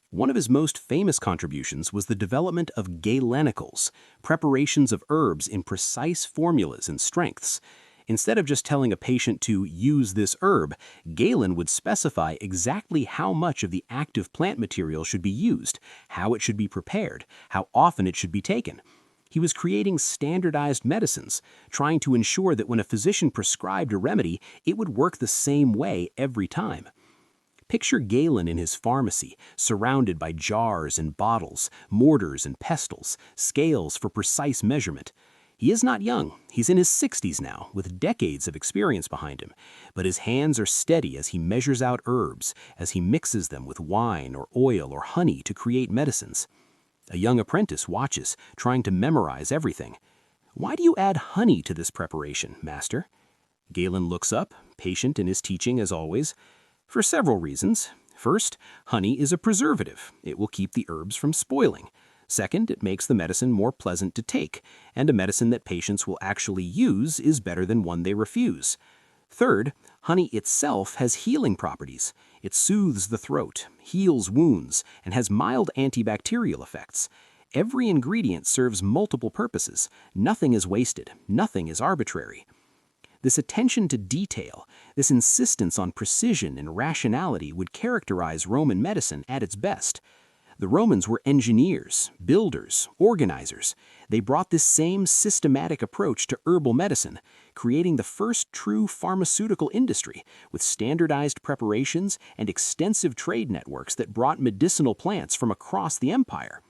One of his most famous contributions was the development of galenicals, preparations of herbs in precise formulas and strengths. Instead of just telling a patient to use this herb, Galen would specify exactly how much of the active plant material should be used, how it should be prepared, how often it should be taken. He was creating standardized medicines, trying to ensure that when a physician prescribed a remedy, it would work the same way every time. Picture Galen in his pharmacy, surrounded by jars and bottles, mortars and pestles, scales for precise measurement. He is not young. He's in his 60s now, with decades of experience behind him. But his hands are steady as he measures out herbs, as he mixes them with wine or oil or honey to create medicines. A young apprentice watches, trying to memorize everything. "Why do you add honey to this preparation, master?" Galen looks up, patient in his teaching as always. "For several reasons. First, honey is a preservative. It will keep the herbs from spoiling. Second, it makes the medicine more pleasant to take, and a medicine that patients will actually use is better than one they refuse. Third, honey itself has healing properties. It soothes the throat, heals wounds, and has mild antibacterial effects. Every ingredient serves multiple purposes. Nothing is wasted. Nothing is arbitrary." This attention to detail, this insistence on precision and rationality would characterize Roman medicine at its best. The Romans were engineers, builders, organizers. They brought this same systematic approach to herbal medicine, creating the first true pharmaceutical industry with standardized preparations and extensive trade networks that brought medicinal plants from across the empire.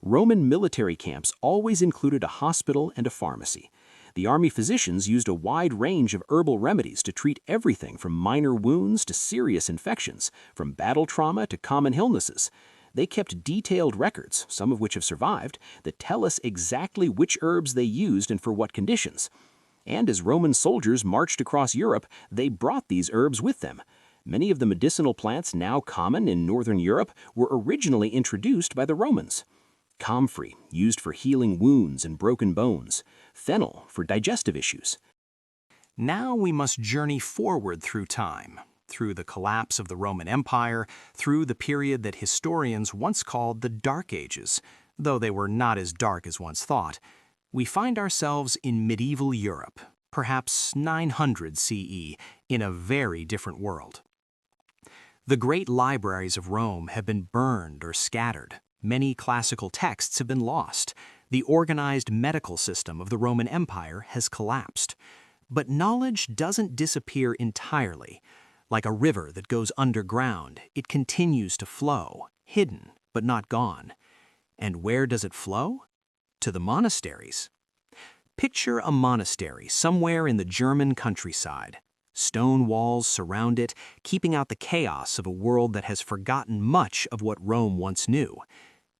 Roman military camps always included a hospital and a pharmacy. The army physicians used a wide range of herbal remedies to treat everything from minor wounds to serious infections, from battle trauma to common illnesses. They kept detailed records, some of which have survived, that tell us exactly which herbs they used and for what conditions. And as Roman soldiers marched across Europe, they brought these herbs with them. Many of the medicinal plants now common in Northern Europe were originally introduced by the Romans. Comfrey, used for healing wounds and broken bones. Fennel, for digestive issues. Now we must journey forward through time, through the collapse of the Roman Empire, through the period that historians once called the Dark Ages, though they were not as dark as once thought. We find ourselves in medieval Europe, perhaps 900 CE, in a very different world. The great libraries of Rome have been burned or scattered. Many classical texts have been lost. The organized medical system of the Roman Empire has collapsed. But knowledge doesn't disappear entirely. Like a river that goes underground, it continues to flow, hidden but not gone. And where does it flow? To the monasteries. Picture a monastery somewhere in the German countryside. Stone walls surround it, keeping out the chaos of a world that has forgotten much of what Rome once knew.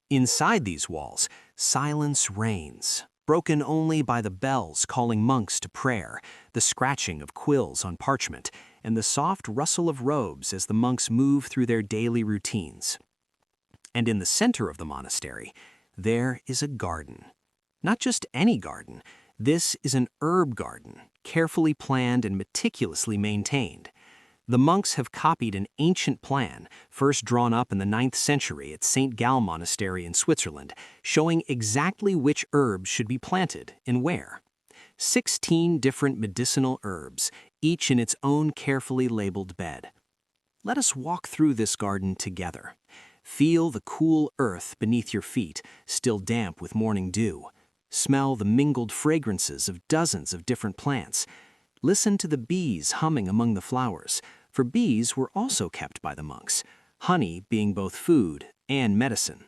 Inside these walls, silence reigns, broken only by the bells calling monks to prayer, the scratching of quills on parchment, and the soft rustle of robes as the monks move through their daily routines. And in the center of the monastery, there is a garden. Not just any garden. This is an herb garden, carefully planned and meticulously maintained. The monks have copied an ancient plan, first drawn up in the 9th century at St. Gall Monastery in Switzerland, showing exactly which herbs should be planted and where. 16 different medicinal herbs, each in its own carefully labeled bed. Let us walk through this garden together. Feel the cool earth beneath your feet, still damp with morning dew. Smell the mingled fragrances of dozens of different plants. Listen to the bees humming among the flowers, for bees were also kept by the monks, honey being both food and medicine.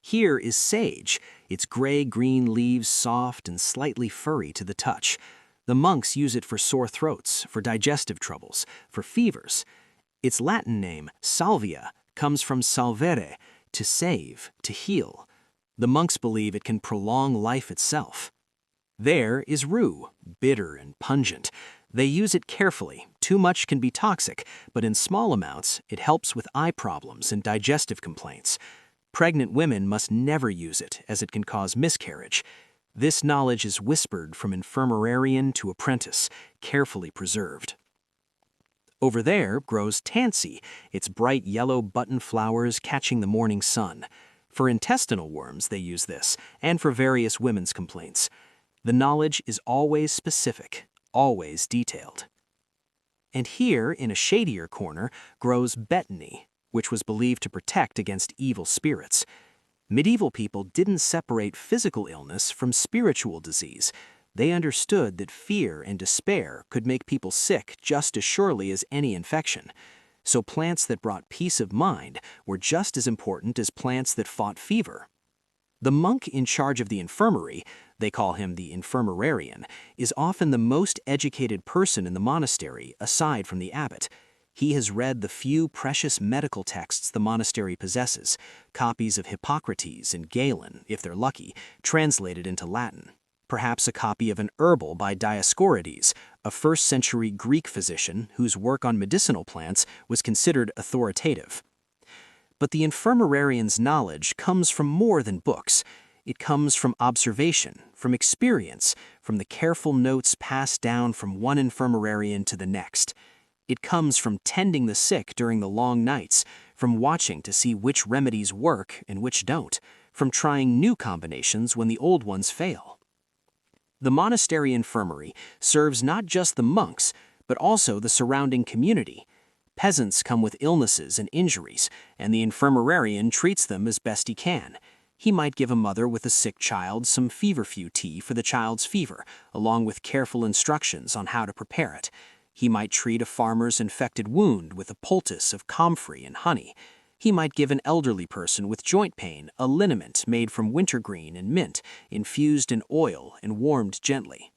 Here is sage, its gray-green leaves soft and slightly furry to the touch. The monks use it for sore throats, for digestive troubles, for fevers. Its Latin name, salvia, comes from salvere, to save, to heal. The monks believe it can prolong life itself. There is rue, bitter and pungent. They use it carefully. Too much can be toxic, but in small amounts, it helps with eye problems and digestive complaints. Pregnant women must never use it, as it can cause miscarriage. This knowledge is whispered from infirmarian to apprentice, carefully preserved. Over there grows tansy, its bright yellow button flowers catching the morning sun. For intestinal worms they use this, and for various women's complaints. The knowledge is always specific, always detailed. And here, in a shadier corner, grows betony, which was believed to protect against evil spirits. Medieval people didn't separate physical illness from spiritual disease. They understood that fear and despair could make people sick just as surely as any infection. So plants that brought peace of mind were just as important as plants that fought fever. The monk in charge of the infirmary, they call him the infirmarian, is often the most educated person in the monastery aside from the abbot. He has read the few precious medical texts the monastery possesses, copies of Hippocrates and Galen, if they're lucky, translated into Latin. Perhaps a copy of an Herbal by Dioscorides, a first-century Greek physician whose work on medicinal plants was considered authoritative. But the infirmarian's knowledge comes from more than books. It comes from observation, from experience, from the careful notes passed down from one infirmarian to the next. It comes from tending the sick during the long nights, from watching to see which remedies work and which don't, from trying new combinations when the old ones fail. The monastery infirmary serves not just the monks, but also the surrounding community. Peasants come with illnesses and injuries, and the infirmarian treats them as best he can. He might give a mother with a sick child some feverfew tea for the child's fever, along with careful instructions on how to prepare it. He might treat a farmer's infected wound with a poultice of comfrey and honey. He might give an elderly person with joint pain a liniment made from wintergreen and mint, infused in oil and warmed gently.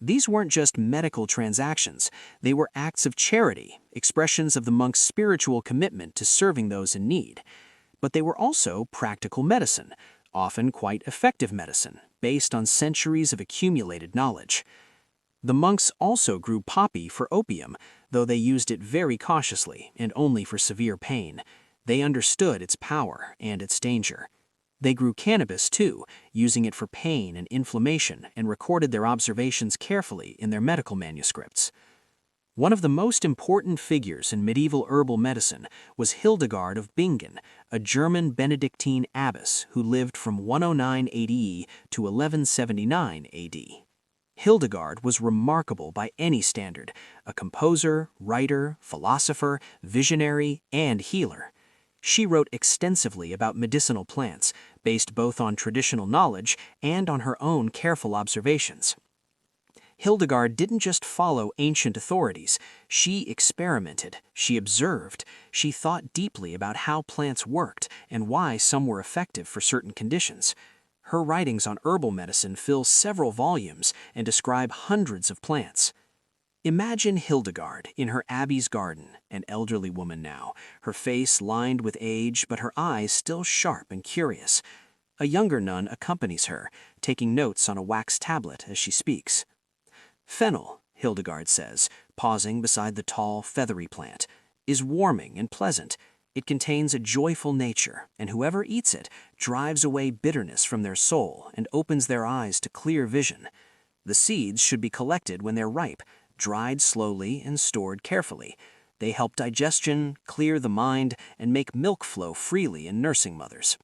These weren't just medical transactions, they were acts of charity, expressions of the monk's spiritual commitment to serving those in need. But they were also practical medicine, often quite effective medicine, based on centuries of accumulated knowledge. The monks also grew poppy for opium, though they used it very cautiously and only for severe pain. They understood its power and its danger. They grew cannabis too, using it for pain and inflammation, and recorded their observations carefully in their medical manuscripts. One of the most important figures in medieval herbal medicine was Hildegard of Bingen, a German Benedictine abbess who lived from 109 AD to 1179 AD. Hildegard was remarkable by any standard, a composer, writer, philosopher, visionary, and healer. She wrote extensively about medicinal plants, based both on traditional knowledge and on her own careful observations. Hildegard didn't just follow ancient authorities. She experimented, she observed, she thought deeply about how plants worked and why some were effective for certain conditions. Her writings on herbal medicine fill several volumes and describe hundreds of plants. Imagine Hildegard in her abbey's garden, an elderly woman now, her face lined with age but her eyes still sharp and curious. A younger nun accompanies her, taking notes on a wax tablet as she speaks. Fennel, Hildegard says, pausing beside the tall, feathery plant, is warming and pleasant. It contains a joyful nature, and whoever eats it drives away bitterness from their soul and opens their eyes to clear vision. The seeds should be collected when they're ripe, dried slowly and stored carefully. They help digestion, clear the mind, and make milk flow freely in nursing mothers.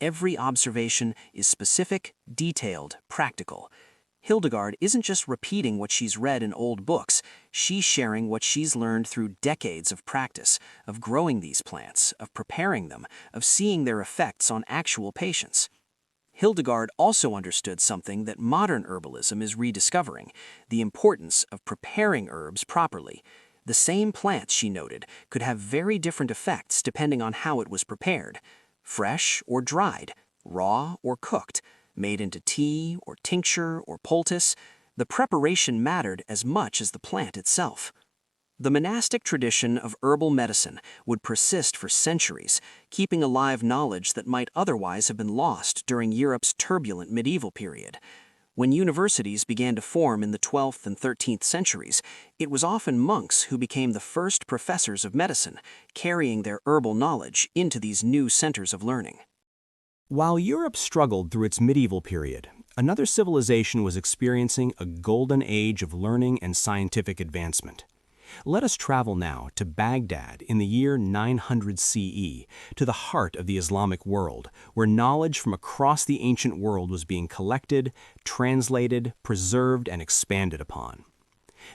Every observation is specific, detailed, practical. Hildegard isn't just repeating what she's read in old books, she's sharing what she's learned through decades of practice, of growing these plants, of preparing them, of seeing their effects on actual patients. Hildegard also understood something that modern herbalism is rediscovering, the importance of preparing herbs properly. The same plant, she noted, could have very different effects depending on how it was prepared. Fresh or dried, raw or cooked, made into tea or tincture or poultice, the preparation mattered as much as the plant itself. The monastic tradition of herbal medicine would persist for centuries, keeping alive knowledge that might otherwise have been lost during Europe's turbulent medieval period. When universities began to form in the 12th and 13th centuries, it was often monks who became the first professors of medicine, carrying their herbal knowledge into these new centers of learning. While Europe struggled through its medieval period, Another civilization was experiencing a golden age of learning and scientific advancement. Let us travel now to Baghdad in the year 900 CE, to the heart of the Islamic world, where knowledge from across the ancient world was being collected, translated, preserved, and expanded upon.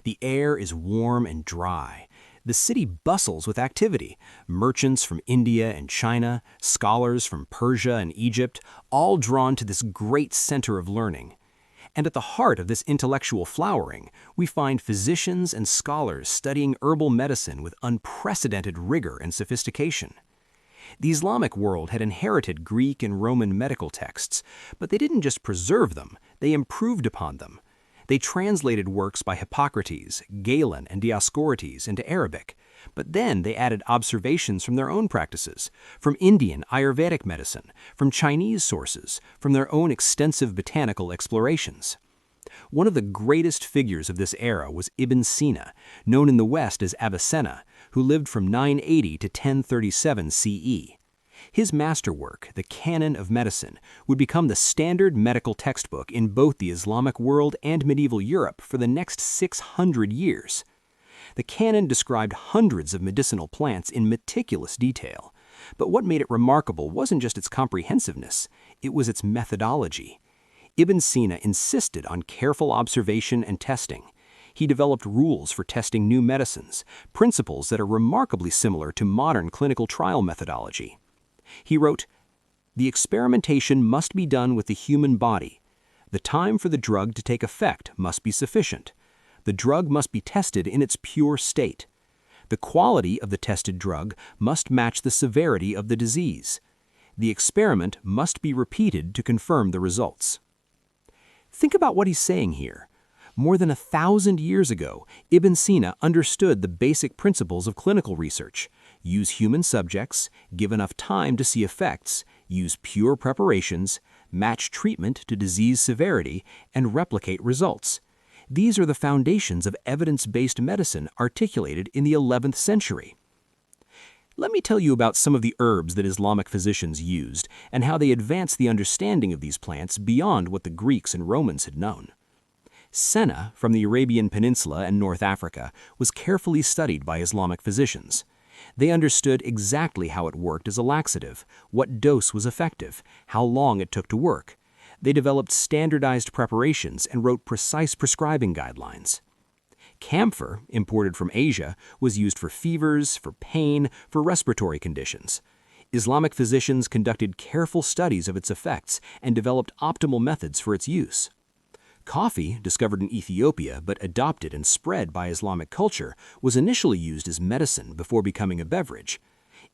The air is warm and dry. The city bustles with activity. Merchants from India and China, scholars from Persia and Egypt, all drawn to this great center of learning. And at the heart of this intellectual flowering, we find physicians and scholars studying herbal medicine with unprecedented rigor and sophistication. The Islamic world had inherited Greek and Roman medical texts, but they didn't just preserve them, they improved upon them. They translated works by Hippocrates, Galen, and Dioscorides into Arabic, but then they added observations from their own practices, from Indian Ayurvedic medicine, from Chinese sources, from their own extensive botanical explorations. One of the greatest figures of this era was Ibn Sina, known in the West as Avicenna, who lived from 980 to 1037 CE. His masterwork, the Canon of Medicine, would become the standard medical textbook in both the Islamic world and medieval Europe for the next 600 years. The Canon described hundreds of medicinal plants in meticulous detail. But what made it remarkable wasn't just its comprehensiveness, it was its methodology. Ibn Sina insisted on careful observation and testing. He developed rules for testing new medicines, principles that are remarkably similar to modern clinical trial methodology. He wrote, "The experimentation must be done with the human body. The time for the drug to take effect must be sufficient. The drug must be tested in its pure state. The quality of the tested drug must match the severity of the disease. The experiment must be repeated to confirm the results." Think about what he's saying here. More than 1,000 years ago, Ibn Sina understood the basic principles of clinical research. Use human subjects, give enough time to see effects, use pure preparations, match treatment to disease severity, and replicate results. These are the foundations of evidence-based medicine articulated in the 11th century. Let me tell you about some of the herbs that Islamic physicians used and how they advanced the understanding of these plants beyond what the Greeks and Romans had known. Senna, from the Arabian Peninsula and North Africa, was carefully studied by Islamic physicians. They understood exactly how it worked as a laxative, what dose was effective, how long it took to work. They developed standardized preparations and wrote precise prescribing guidelines. Camphor, imported from Asia, was used for fevers, for pain, for respiratory conditions. Islamic physicians conducted careful studies of its effects and developed optimal methods for its use. Coffee, discovered in Ethiopia but adopted and spread by Islamic culture, was initially used as medicine before becoming a beverage.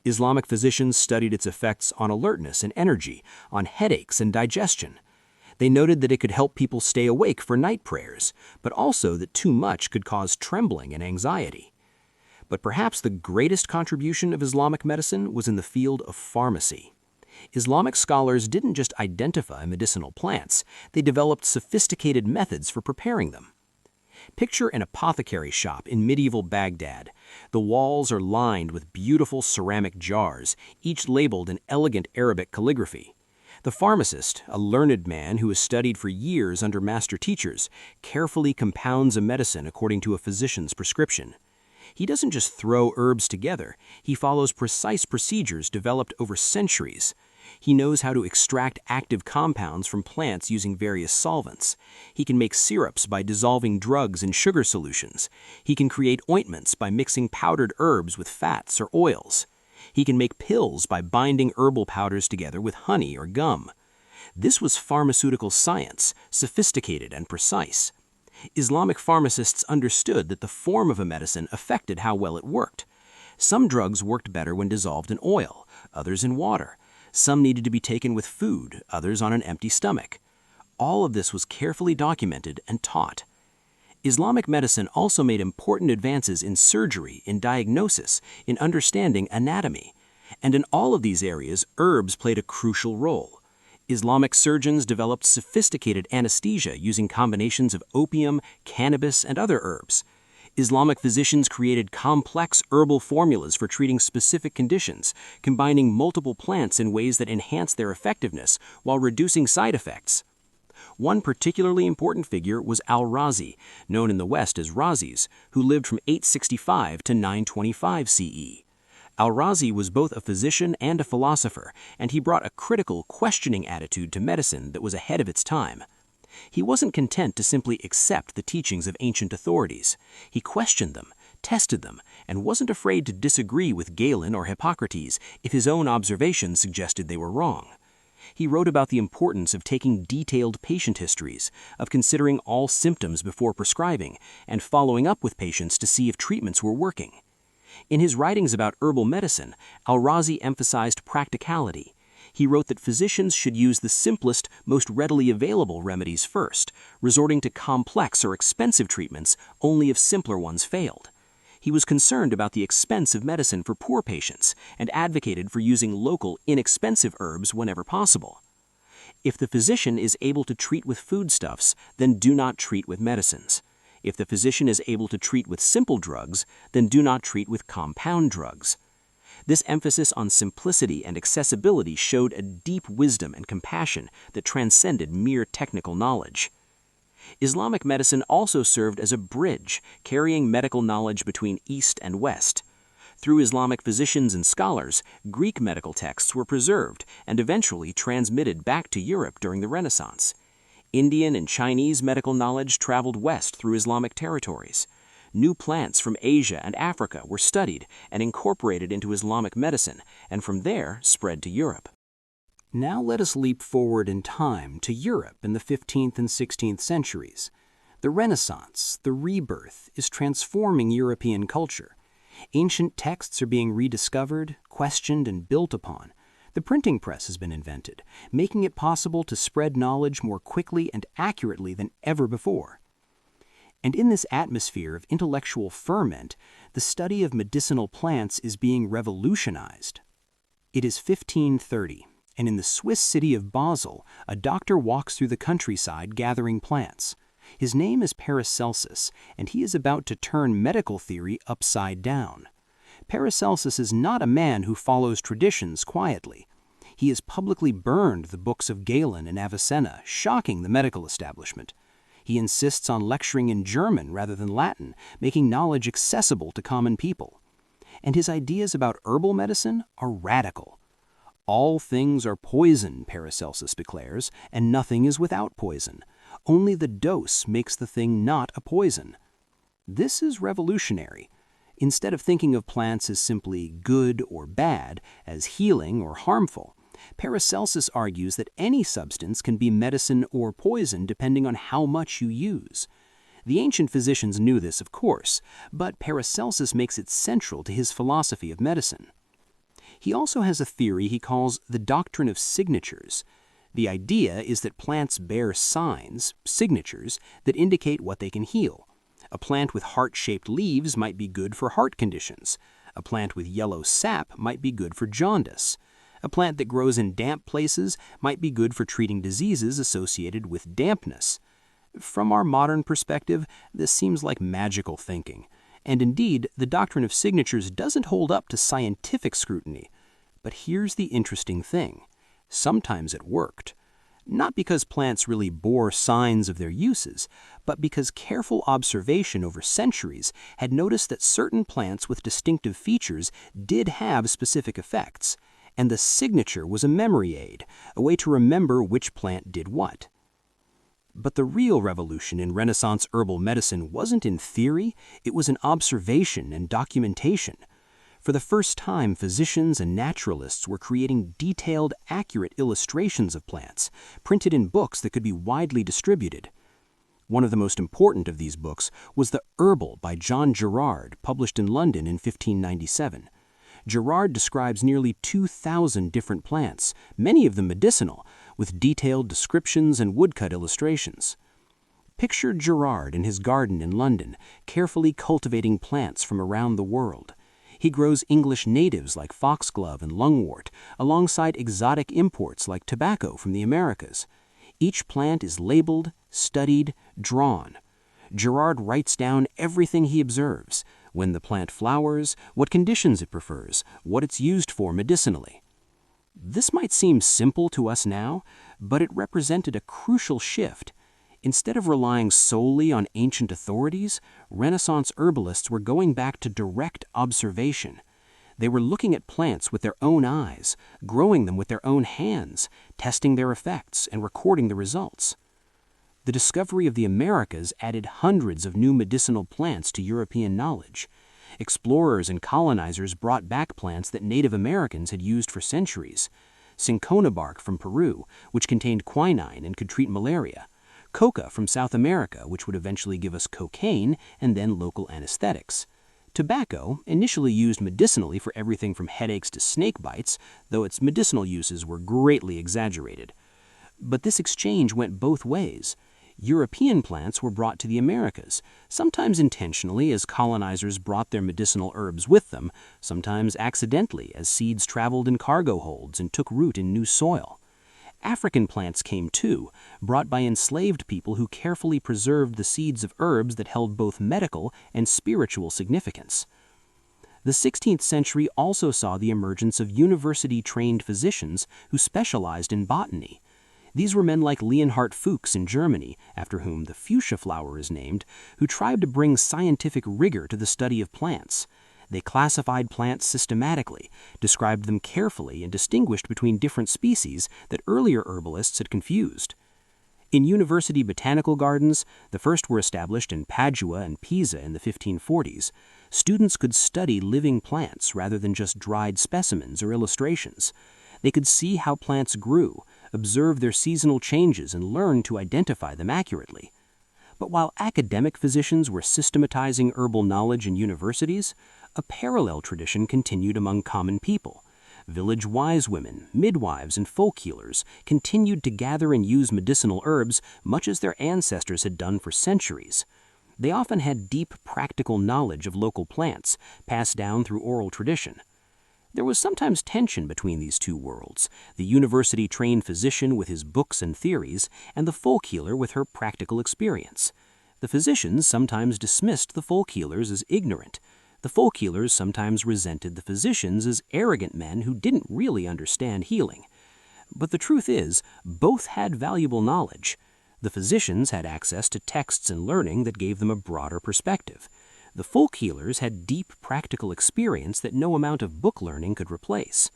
Islamic physicians studied its effects on alertness and energy, on headaches and digestion. They noted that it could help people stay awake for night prayers, but also that too much could cause trembling and anxiety. But perhaps the greatest contribution of Islamic medicine was in the field of pharmacy. Islamic scholars didn't just identify medicinal plants, they developed sophisticated methods for preparing them. Picture an apothecary shop in medieval Baghdad. The walls are lined with beautiful ceramic jars, each labeled in elegant Arabic calligraphy. The pharmacist, a learned man who has studied for years under master teachers, carefully compounds a medicine according to a physician's prescription. He doesn't just throw herbs together, he follows precise procedures developed over centuries. He knows how to extract active compounds from plants using various solvents. He can make syrups by dissolving drugs in sugar solutions. He can create ointments by mixing powdered herbs with fats or oils. He can make pills by binding herbal powders together with honey or gum. This was pharmaceutical science, sophisticated and precise. Islamic pharmacists understood that the form of a medicine affected how well it worked. Some drugs worked better when dissolved in oil, others in water. Some needed to be taken with food, others on an empty stomach. All of this was carefully documented and taught. Islamic medicine also made important advances in surgery, in diagnosis, in understanding anatomy. And in all of these areas, herbs played a crucial role. Islamic surgeons developed sophisticated anesthesia using combinations of opium, cannabis, and other herbs. Islamic physicians created complex herbal formulas for treating specific conditions, combining multiple plants in ways that enhance their effectiveness while reducing side effects. One particularly important figure was Al-Razi, known in the West as Rhazes, who lived from 865 to 925 CE. Al-Razi was both a physician and a philosopher, and he brought a critical, questioning attitude to medicine that was ahead of its time. He wasn't content to simply accept the teachings of ancient authorities. He questioned them, tested them, and wasn't afraid to disagree with Galen or Hippocrates if his own observations suggested they were wrong. He wrote about the importance of taking detailed patient histories, of considering all symptoms before prescribing, and following up with patients to see if treatments were working. In his writings about herbal medicine, Al-Razi emphasized practicality. He wrote that physicians should use the simplest, most readily available remedies first, resorting to complex or expensive treatments only if simpler ones failed. He was concerned about the expense of medicine for poor patients and advocated for using local, inexpensive herbs whenever possible. If the physician is able to treat with foodstuffs, then do not treat with medicines. If the physician is able to treat with simple drugs, then do not treat with compound drugs. This emphasis on simplicity and accessibility showed a deep wisdom and compassion that transcended mere technical knowledge. Islamic medicine also served as a bridge, carrying medical knowledge between East and West. Through Islamic physicians and scholars, Greek medical texts were preserved and eventually transmitted back to Europe during the Renaissance. Indian and Chinese medical knowledge traveled west through Islamic territories. New plants from Asia and Africa were studied and incorporated into Islamic medicine, and from there spread to Europe. Now let us leap forward in time to Europe in the 15th and 16th centuries. The Renaissance, the rebirth, is transforming European culture. Ancient texts are being rediscovered, questioned, and built upon. The printing press has been invented, making it possible to spread knowledge more quickly and accurately than ever before. And in this atmosphere of intellectual ferment, the study of medicinal plants is being revolutionized. It is 1530, and in the Swiss city of Basel, a doctor walks through the countryside gathering plants. His name is Paracelsus, and he is about to turn medical theory upside down. Paracelsus is not a man who follows traditions quietly. He has publicly burned the books of Galen and Avicenna, shocking the medical establishment. He insists on lecturing in German rather than Latin, making knowledge accessible to common people. And his ideas about herbal medicine are radical. All things are poison, Paracelsus declares, and nothing is without poison. Only the dose makes the thing not a poison. This is revolutionary. Instead of thinking of plants as simply good or bad, as healing or harmful, Paracelsus argues that any substance can be medicine or poison depending on how much you use. The ancient physicians knew this, of course, but Paracelsus makes it central to his philosophy of medicine. He also has a theory he calls the doctrine of signatures. The idea is that plants bear signs, signatures, that indicate what they can heal. A plant with heart-shaped leaves might be good for heart conditions. A plant with yellow sap might be good for jaundice. A plant that grows in damp places might be good for treating diseases associated with dampness. From our modern perspective, this seems like magical thinking. And indeed, the doctrine of signatures doesn't hold up to scientific scrutiny. But here's the interesting thing. Sometimes it worked. Not because plants really bore signs of their uses, but because careful observation over centuries had noticed that certain plants with distinctive features did have specific effects, and the signature was a memory aid, a way to remember which plant did what. But the real revolution in Renaissance herbal medicine wasn't in theory, it was in observation and documentation. For the first time, physicians and naturalists were creating detailed, accurate illustrations of plants, printed in books that could be widely distributed. One of the most important of these books was The Herbal by John Gerard, published in London in 1597. Gerard describes nearly 2,000 different plants, many of them medicinal, with detailed descriptions and woodcut illustrations. Picture Gerard in his garden in London, carefully cultivating plants from around the world. He grows English natives like foxglove and lungwort, alongside exotic imports like tobacco from the Americas. Each plant is labeled, studied, drawn. Gerard writes down everything he observes: when the plant flowers, what conditions it prefers, what it's used for medicinally. This might seem simple to us now, but it represented a crucial shift. Instead of relying solely on ancient authorities, Renaissance herbalists were going back to direct observation. They were looking at plants with their own eyes, growing them with their own hands, testing their effects, and recording the results. The discovery of the Americas added hundreds of new medicinal plants to European knowledge. Explorers and colonizers brought back plants that Native Americans had used for centuries. Cinchona bark from Peru, which contained quinine and could treat malaria. Coca from South America, which would eventually give us cocaine and then local anesthetics. Tobacco, initially used medicinally for everything from headaches to snake bites, though its medicinal uses were greatly exaggerated. But this exchange went both ways. European plants were brought to the Americas, sometimes intentionally as colonizers brought their medicinal herbs with them, sometimes accidentally as seeds traveled in cargo holds and took root in new soil. African plants came too, brought by enslaved people who carefully preserved the seeds of herbs that held both medical and spiritual significance. The 16th century also saw the emergence of university-trained physicians who specialized in botany. These were men like Leonhard Fuchs in Germany, after whom the fuchsia flower is named, who tried to bring scientific rigor to the study of plants. They classified plants systematically, described them carefully, and distinguished between different species that earlier herbalists had confused. In university botanical gardens, the first were established in Padua and Pisa in the 1540s, students could study living plants rather than just dried specimens or illustrations. They could see how plants grew, observe their seasonal changes, and learn to identify them accurately. But while academic physicians were systematizing herbal knowledge in universities, a parallel tradition continued among common people. Village wise women, midwives, and folk healers continued to gather and use medicinal herbs much as their ancestors had done for centuries. They often had deep practical knowledge of local plants, passed down through oral tradition. There was sometimes tension between these two worlds, the university-trained physician with his books and theories, and the folk healer with her practical experience. The physicians sometimes dismissed the folk healers as ignorant. The folk healers sometimes resented the physicians as arrogant men who didn't really understand healing. But the truth is, both had valuable knowledge. The physicians had access to texts and learning that gave them a broader perspective. The folk healers had deep practical experience that no amount of book learning could replace.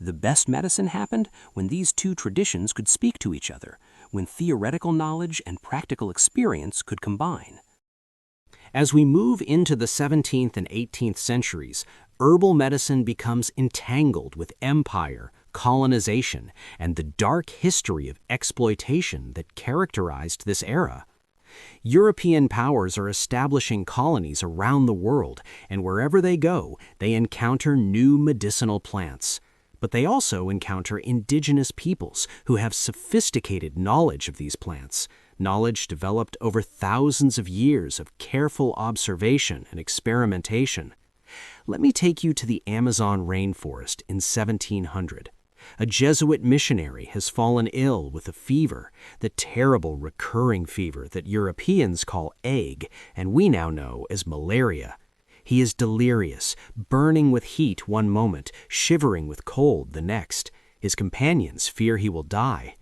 The best medicine happened when these two traditions could speak to each other, when theoretical knowledge and practical experience could combine. As we move into the 17th and 18th centuries, herbal medicine becomes entangled with empire, colonization, and the dark history of exploitation that characterized this era. European powers are establishing colonies around the world, and wherever they go, they encounter new medicinal plants. But they also encounter indigenous peoples who have sophisticated knowledge of these plants, knowledge developed over thousands of years of careful observation and experimentation. Let me take you to the Amazon rainforest in 1700. A Jesuit missionary has fallen ill with a fever, the terrible recurring fever that Europeans call ague and we now know as malaria. He is delirious, burning with heat one moment, shivering with cold the next. His companions fear he will die.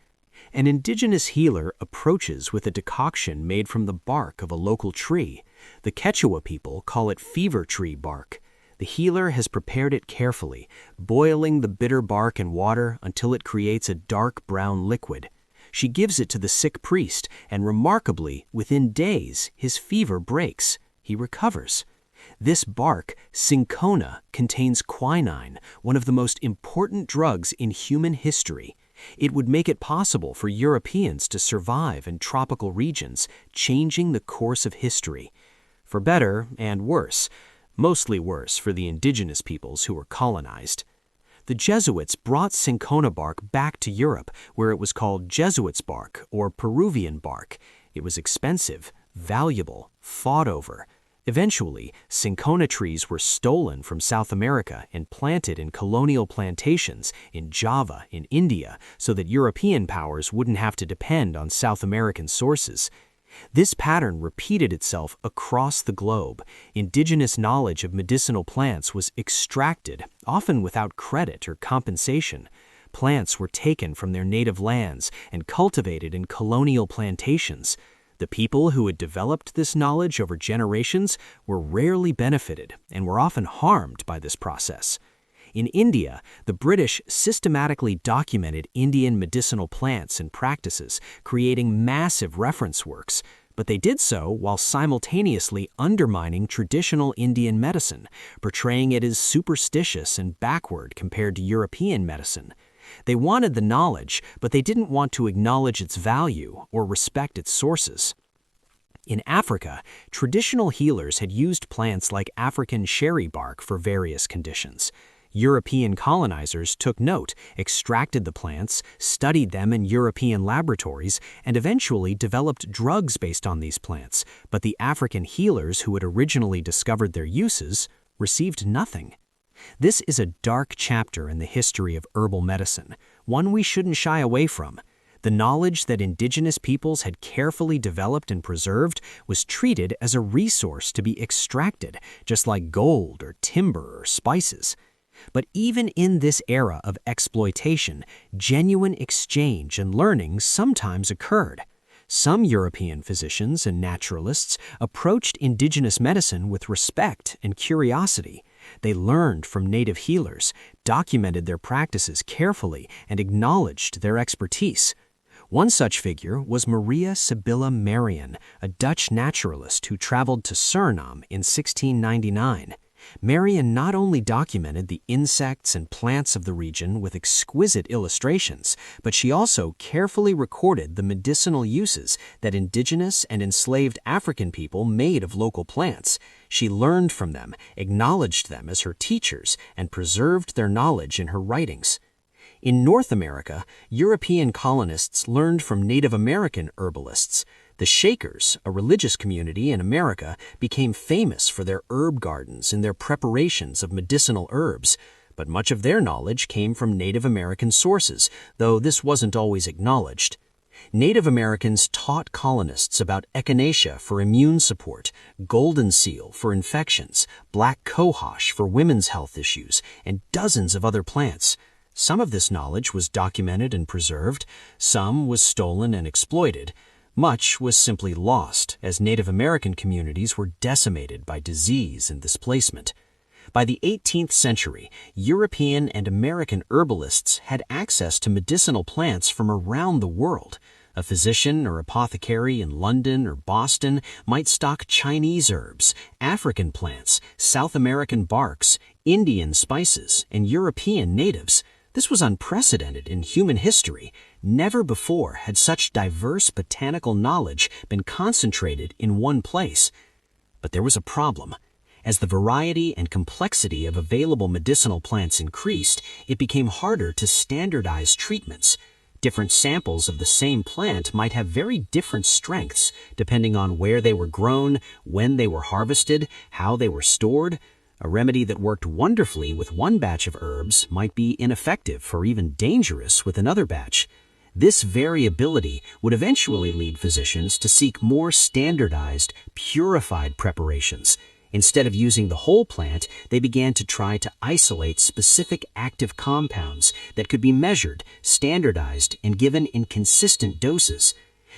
An indigenous healer approaches with a decoction made from the bark of a local tree. The Quechua people call it fever tree bark. The healer has prepared it carefully, boiling the bitter bark in water until it creates a dark brown liquid. She gives it to the sick priest, and remarkably, within days, his fever breaks. He recovers. This bark, cinchona, contains quinine, one of the most important drugs in human history. It would make it possible for Europeans to survive in tropical regions, changing the course of history. For better and worse. Mostly worse for the indigenous peoples who were colonized. The Jesuits brought cinchona bark back to Europe, where it was called Jesuits' bark or Peruvian bark. It was expensive, valuable, fought over. Eventually, cinchona trees were stolen from South America and planted in colonial plantations in Java, in India, so that European powers wouldn't have to depend on South American sources. This pattern repeated itself across the globe. Indigenous knowledge of medicinal plants was extracted, often without credit or compensation. plants were taken from their native lands and cultivated in colonial plantations. The people who had developed this knowledge over generations were rarely benefited and were often harmed by this process. In India, the British systematically documented Indian medicinal plants and practices, creating massive reference works, but they did so while simultaneously undermining traditional Indian medicine, portraying it as superstitious and backward compared to European medicine. They wanted the knowledge, but they didn't want to acknowledge its value or respect its sources. In Africa, traditional healers had used plants like African sherry bark for various conditions. European colonizers took note, extracted the plants, studied them in European laboratories, and eventually developed drugs based on these plants, but the African healers who had originally discovered their uses received nothing. This is a dark chapter in the history of herbal medicine, one we shouldn't shy away from. The knowledge that indigenous peoples had carefully developed and preserved was treated as a resource to be extracted, just like gold or timber or spices. But even in this era of exploitation, genuine exchange and learning sometimes occurred. Some European physicians and naturalists approached indigenous medicine with respect and curiosity. They learned from native healers, documented their practices carefully, and acknowledged their expertise. One such figure was Maria Sibylla Merian, a Dutch naturalist who traveled to Suriname in 1699. Merian not only documented the insects and plants of the region with exquisite illustrations, but she also carefully recorded the medicinal uses that indigenous and enslaved African people made of local plants. She learned from them, acknowledged them as her teachers, and preserved their knowledge in her writings. In North America, European colonists learned from Native American herbalists. The Shakers, a religious community in America, became famous for their herb gardens and their preparations of medicinal herbs, but much of their knowledge came from Native American sources, though this wasn't always acknowledged. Native Americans taught colonists about echinacea for immune support, golden seal for infections, black cohosh for women's health issues, and dozens of other plants. Some of this knowledge was documented and preserved, some was stolen and exploited. Much was simply lost, as Native American communities were decimated by disease and displacement. By the 18th century, European and American herbalists had access to medicinal plants from around the world. A physician or apothecary in London or Boston might stock Chinese herbs, African plants, South American barks, Indian spices, and European natives. This was unprecedented in human history. Never before had such diverse botanical knowledge been concentrated in one place. But there was a problem. As the variety and complexity of available medicinal plants increased, it became harder to standardize treatments. Different samples of the same plant might have very different strengths, depending on where they were grown, when they were harvested, how they were stored. A remedy that worked wonderfully with one batch of herbs might be ineffective or even dangerous with another batch. This variability would eventually lead physicians to seek more standardized, purified preparations. Instead of using the whole plant, they began to try to isolate specific active compounds that could be measured, standardized, and given in consistent doses.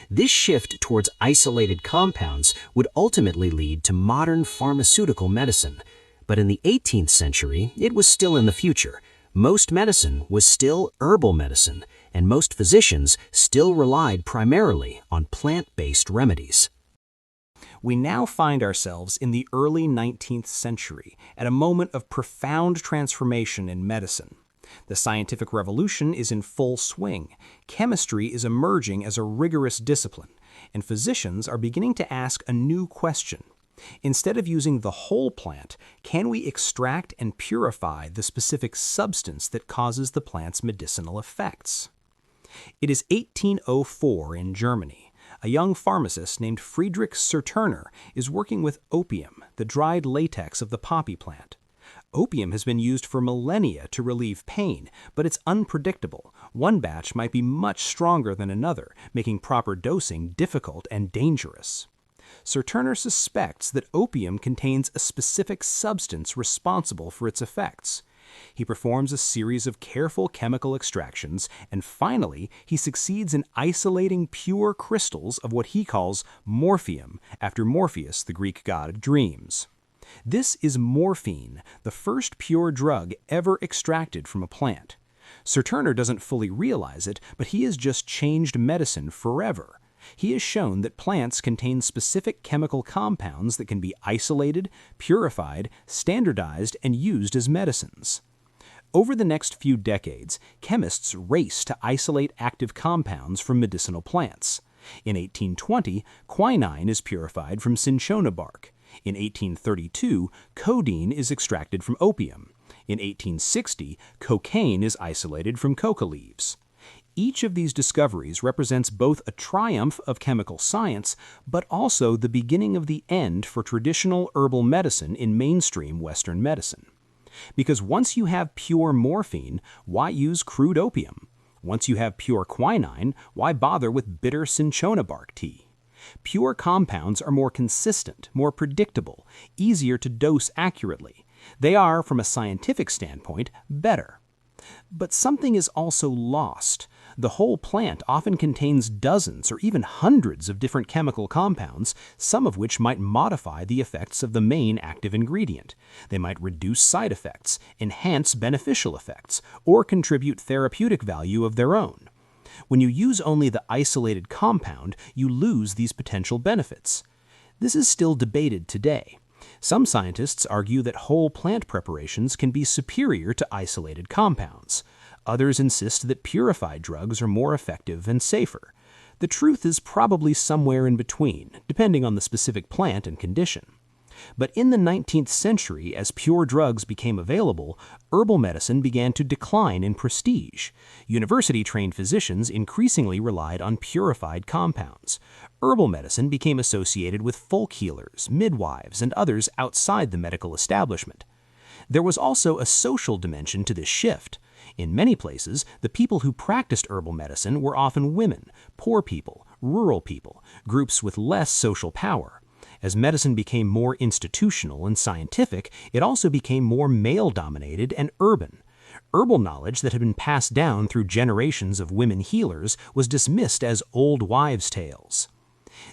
This shift towards isolated compounds would ultimately lead to modern pharmaceutical medicine. But in the 18th century, it was still in the future. Most medicine was still herbal medicine, and most physicians still relied primarily on plant-based remedies. We now find ourselves in the early 19th century, at a moment of profound transformation in medicine. The scientific revolution is in full swing. Chemistry is emerging as a rigorous discipline, and physicians are beginning to ask a new question. Instead of using the whole plant, can we extract and purify the specific substance that causes the plant's medicinal effects? It is 1804 in Germany. A young pharmacist named Friedrich Serturner is working with opium, the dried latex of the poppy plant. Opium has been used for millennia to relieve pain, but it's unpredictable. One batch might be much stronger than another, making proper dosing difficult and dangerous. Serturner suspects that opium contains a specific substance responsible for its effects. He performs a series of careful chemical extractions, and finally, he succeeds in isolating pure crystals of what he calls morphium, after Morpheus, the Greek god of dreams. This is morphine, the first pure drug ever extracted from a plant. Sir Turner doesn't fully realize it, but he has just changed medicine forever. He has shown that plants contain specific chemical compounds that can be isolated, purified, standardized, and used as medicines. Over the next few decades, chemists raced to isolate active compounds from medicinal plants. In 1820, quinine is purified from cinchona bark. In 1832, codeine is extracted from opium. In 1860, cocaine is isolated from coca leaves. Each of these discoveries represents both a triumph of chemical science, but also the beginning of the end for traditional herbal medicine in mainstream Western medicine. Because once you have pure morphine, why use crude opium? Once you have pure quinine, why bother with bitter cinchona bark tea? Pure compounds are more consistent, more predictable, easier to dose accurately. They are, from a scientific standpoint, better. But something is also lost. The whole plant often contains dozens or even hundreds of different chemical compounds, some of which might modify the effects of the main active ingredient. They might reduce side effects, enhance beneficial effects, or contribute therapeutic value of their own. When you use only the isolated compound, you lose these potential benefits. This is still debated today. Some scientists argue that whole plant preparations can be superior to isolated compounds. Others insist that purified drugs are more effective and safer. The truth is probably somewhere in between, depending on the specific plant and condition. But in the 19th century, as pure drugs became available, herbal medicine began to decline in prestige. University-trained physicians increasingly relied on purified compounds. Herbal medicine became associated with folk healers, midwives, and others outside the medical establishment. There was also a social dimension to this shift. In many places, the people who practiced herbal medicine were often women, poor people, rural people, groups with less social power. As medicine became more institutional and scientific, it also became more male-dominated and urban. Herbal knowledge that had been passed down through generations of women healers was dismissed as old wives' tales.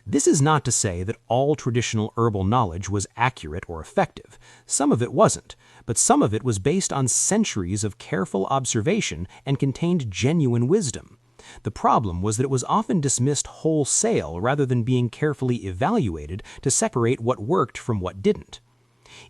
This is not to say that all traditional herbal knowledge was accurate or effective. Some of it wasn't, but some of it was based on centuries of careful observation and contained genuine wisdom. The problem was that it was often dismissed wholesale rather than being carefully evaluated to separate what worked from what didn't.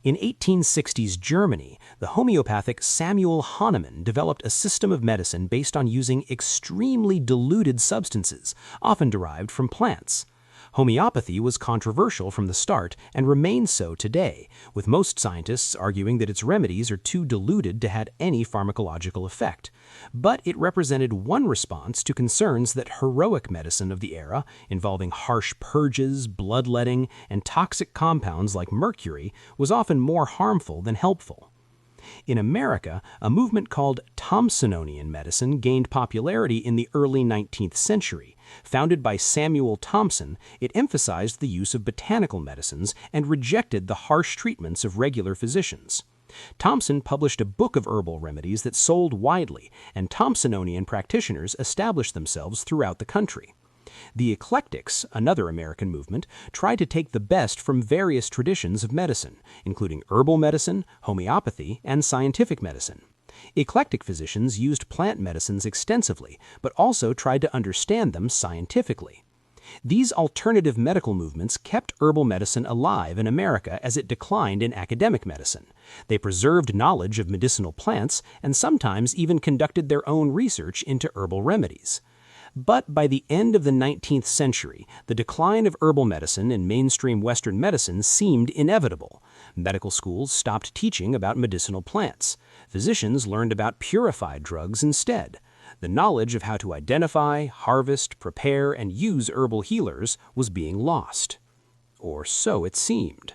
In 1860s Germany, the homeopathic Samuel Hahnemann developed a system of medicine based on using extremely diluted substances, often derived from plants. Homeopathy was controversial from the start and remains so today, with most scientists arguing that its remedies are too diluted to have any pharmacological effect. But it represented one response to concerns that heroic medicine of the era, involving harsh purges, bloodletting, and toxic compounds like mercury, was often more harmful than helpful. In America, a movement called Thompsonian medicine gained popularity in the early 19th century. Founded by Samuel Thompson, it emphasized the use of botanical medicines and rejected the harsh treatments of regular physicians. Thompson published a book of herbal remedies that sold widely, and Thompsonian practitioners established themselves throughout the country. The eclectics, another American movement, tried to take the best from various traditions of medicine, including herbal medicine, homeopathy, and scientific medicine. Eclectic physicians used plant medicines extensively, but also tried to understand them scientifically. These alternative medical movements kept herbal medicine alive in America as it declined in academic medicine. They preserved knowledge of medicinal plants and sometimes even conducted their own research into herbal remedies. But by the end of the 19th century, the decline of herbal medicine in mainstream Western medicine seemed inevitable. Medical schools stopped teaching about medicinal plants. Physicians learned about purified drugs instead. The knowledge of how to identify, harvest, prepare, and use herbal healers was being lost. Or so it seemed.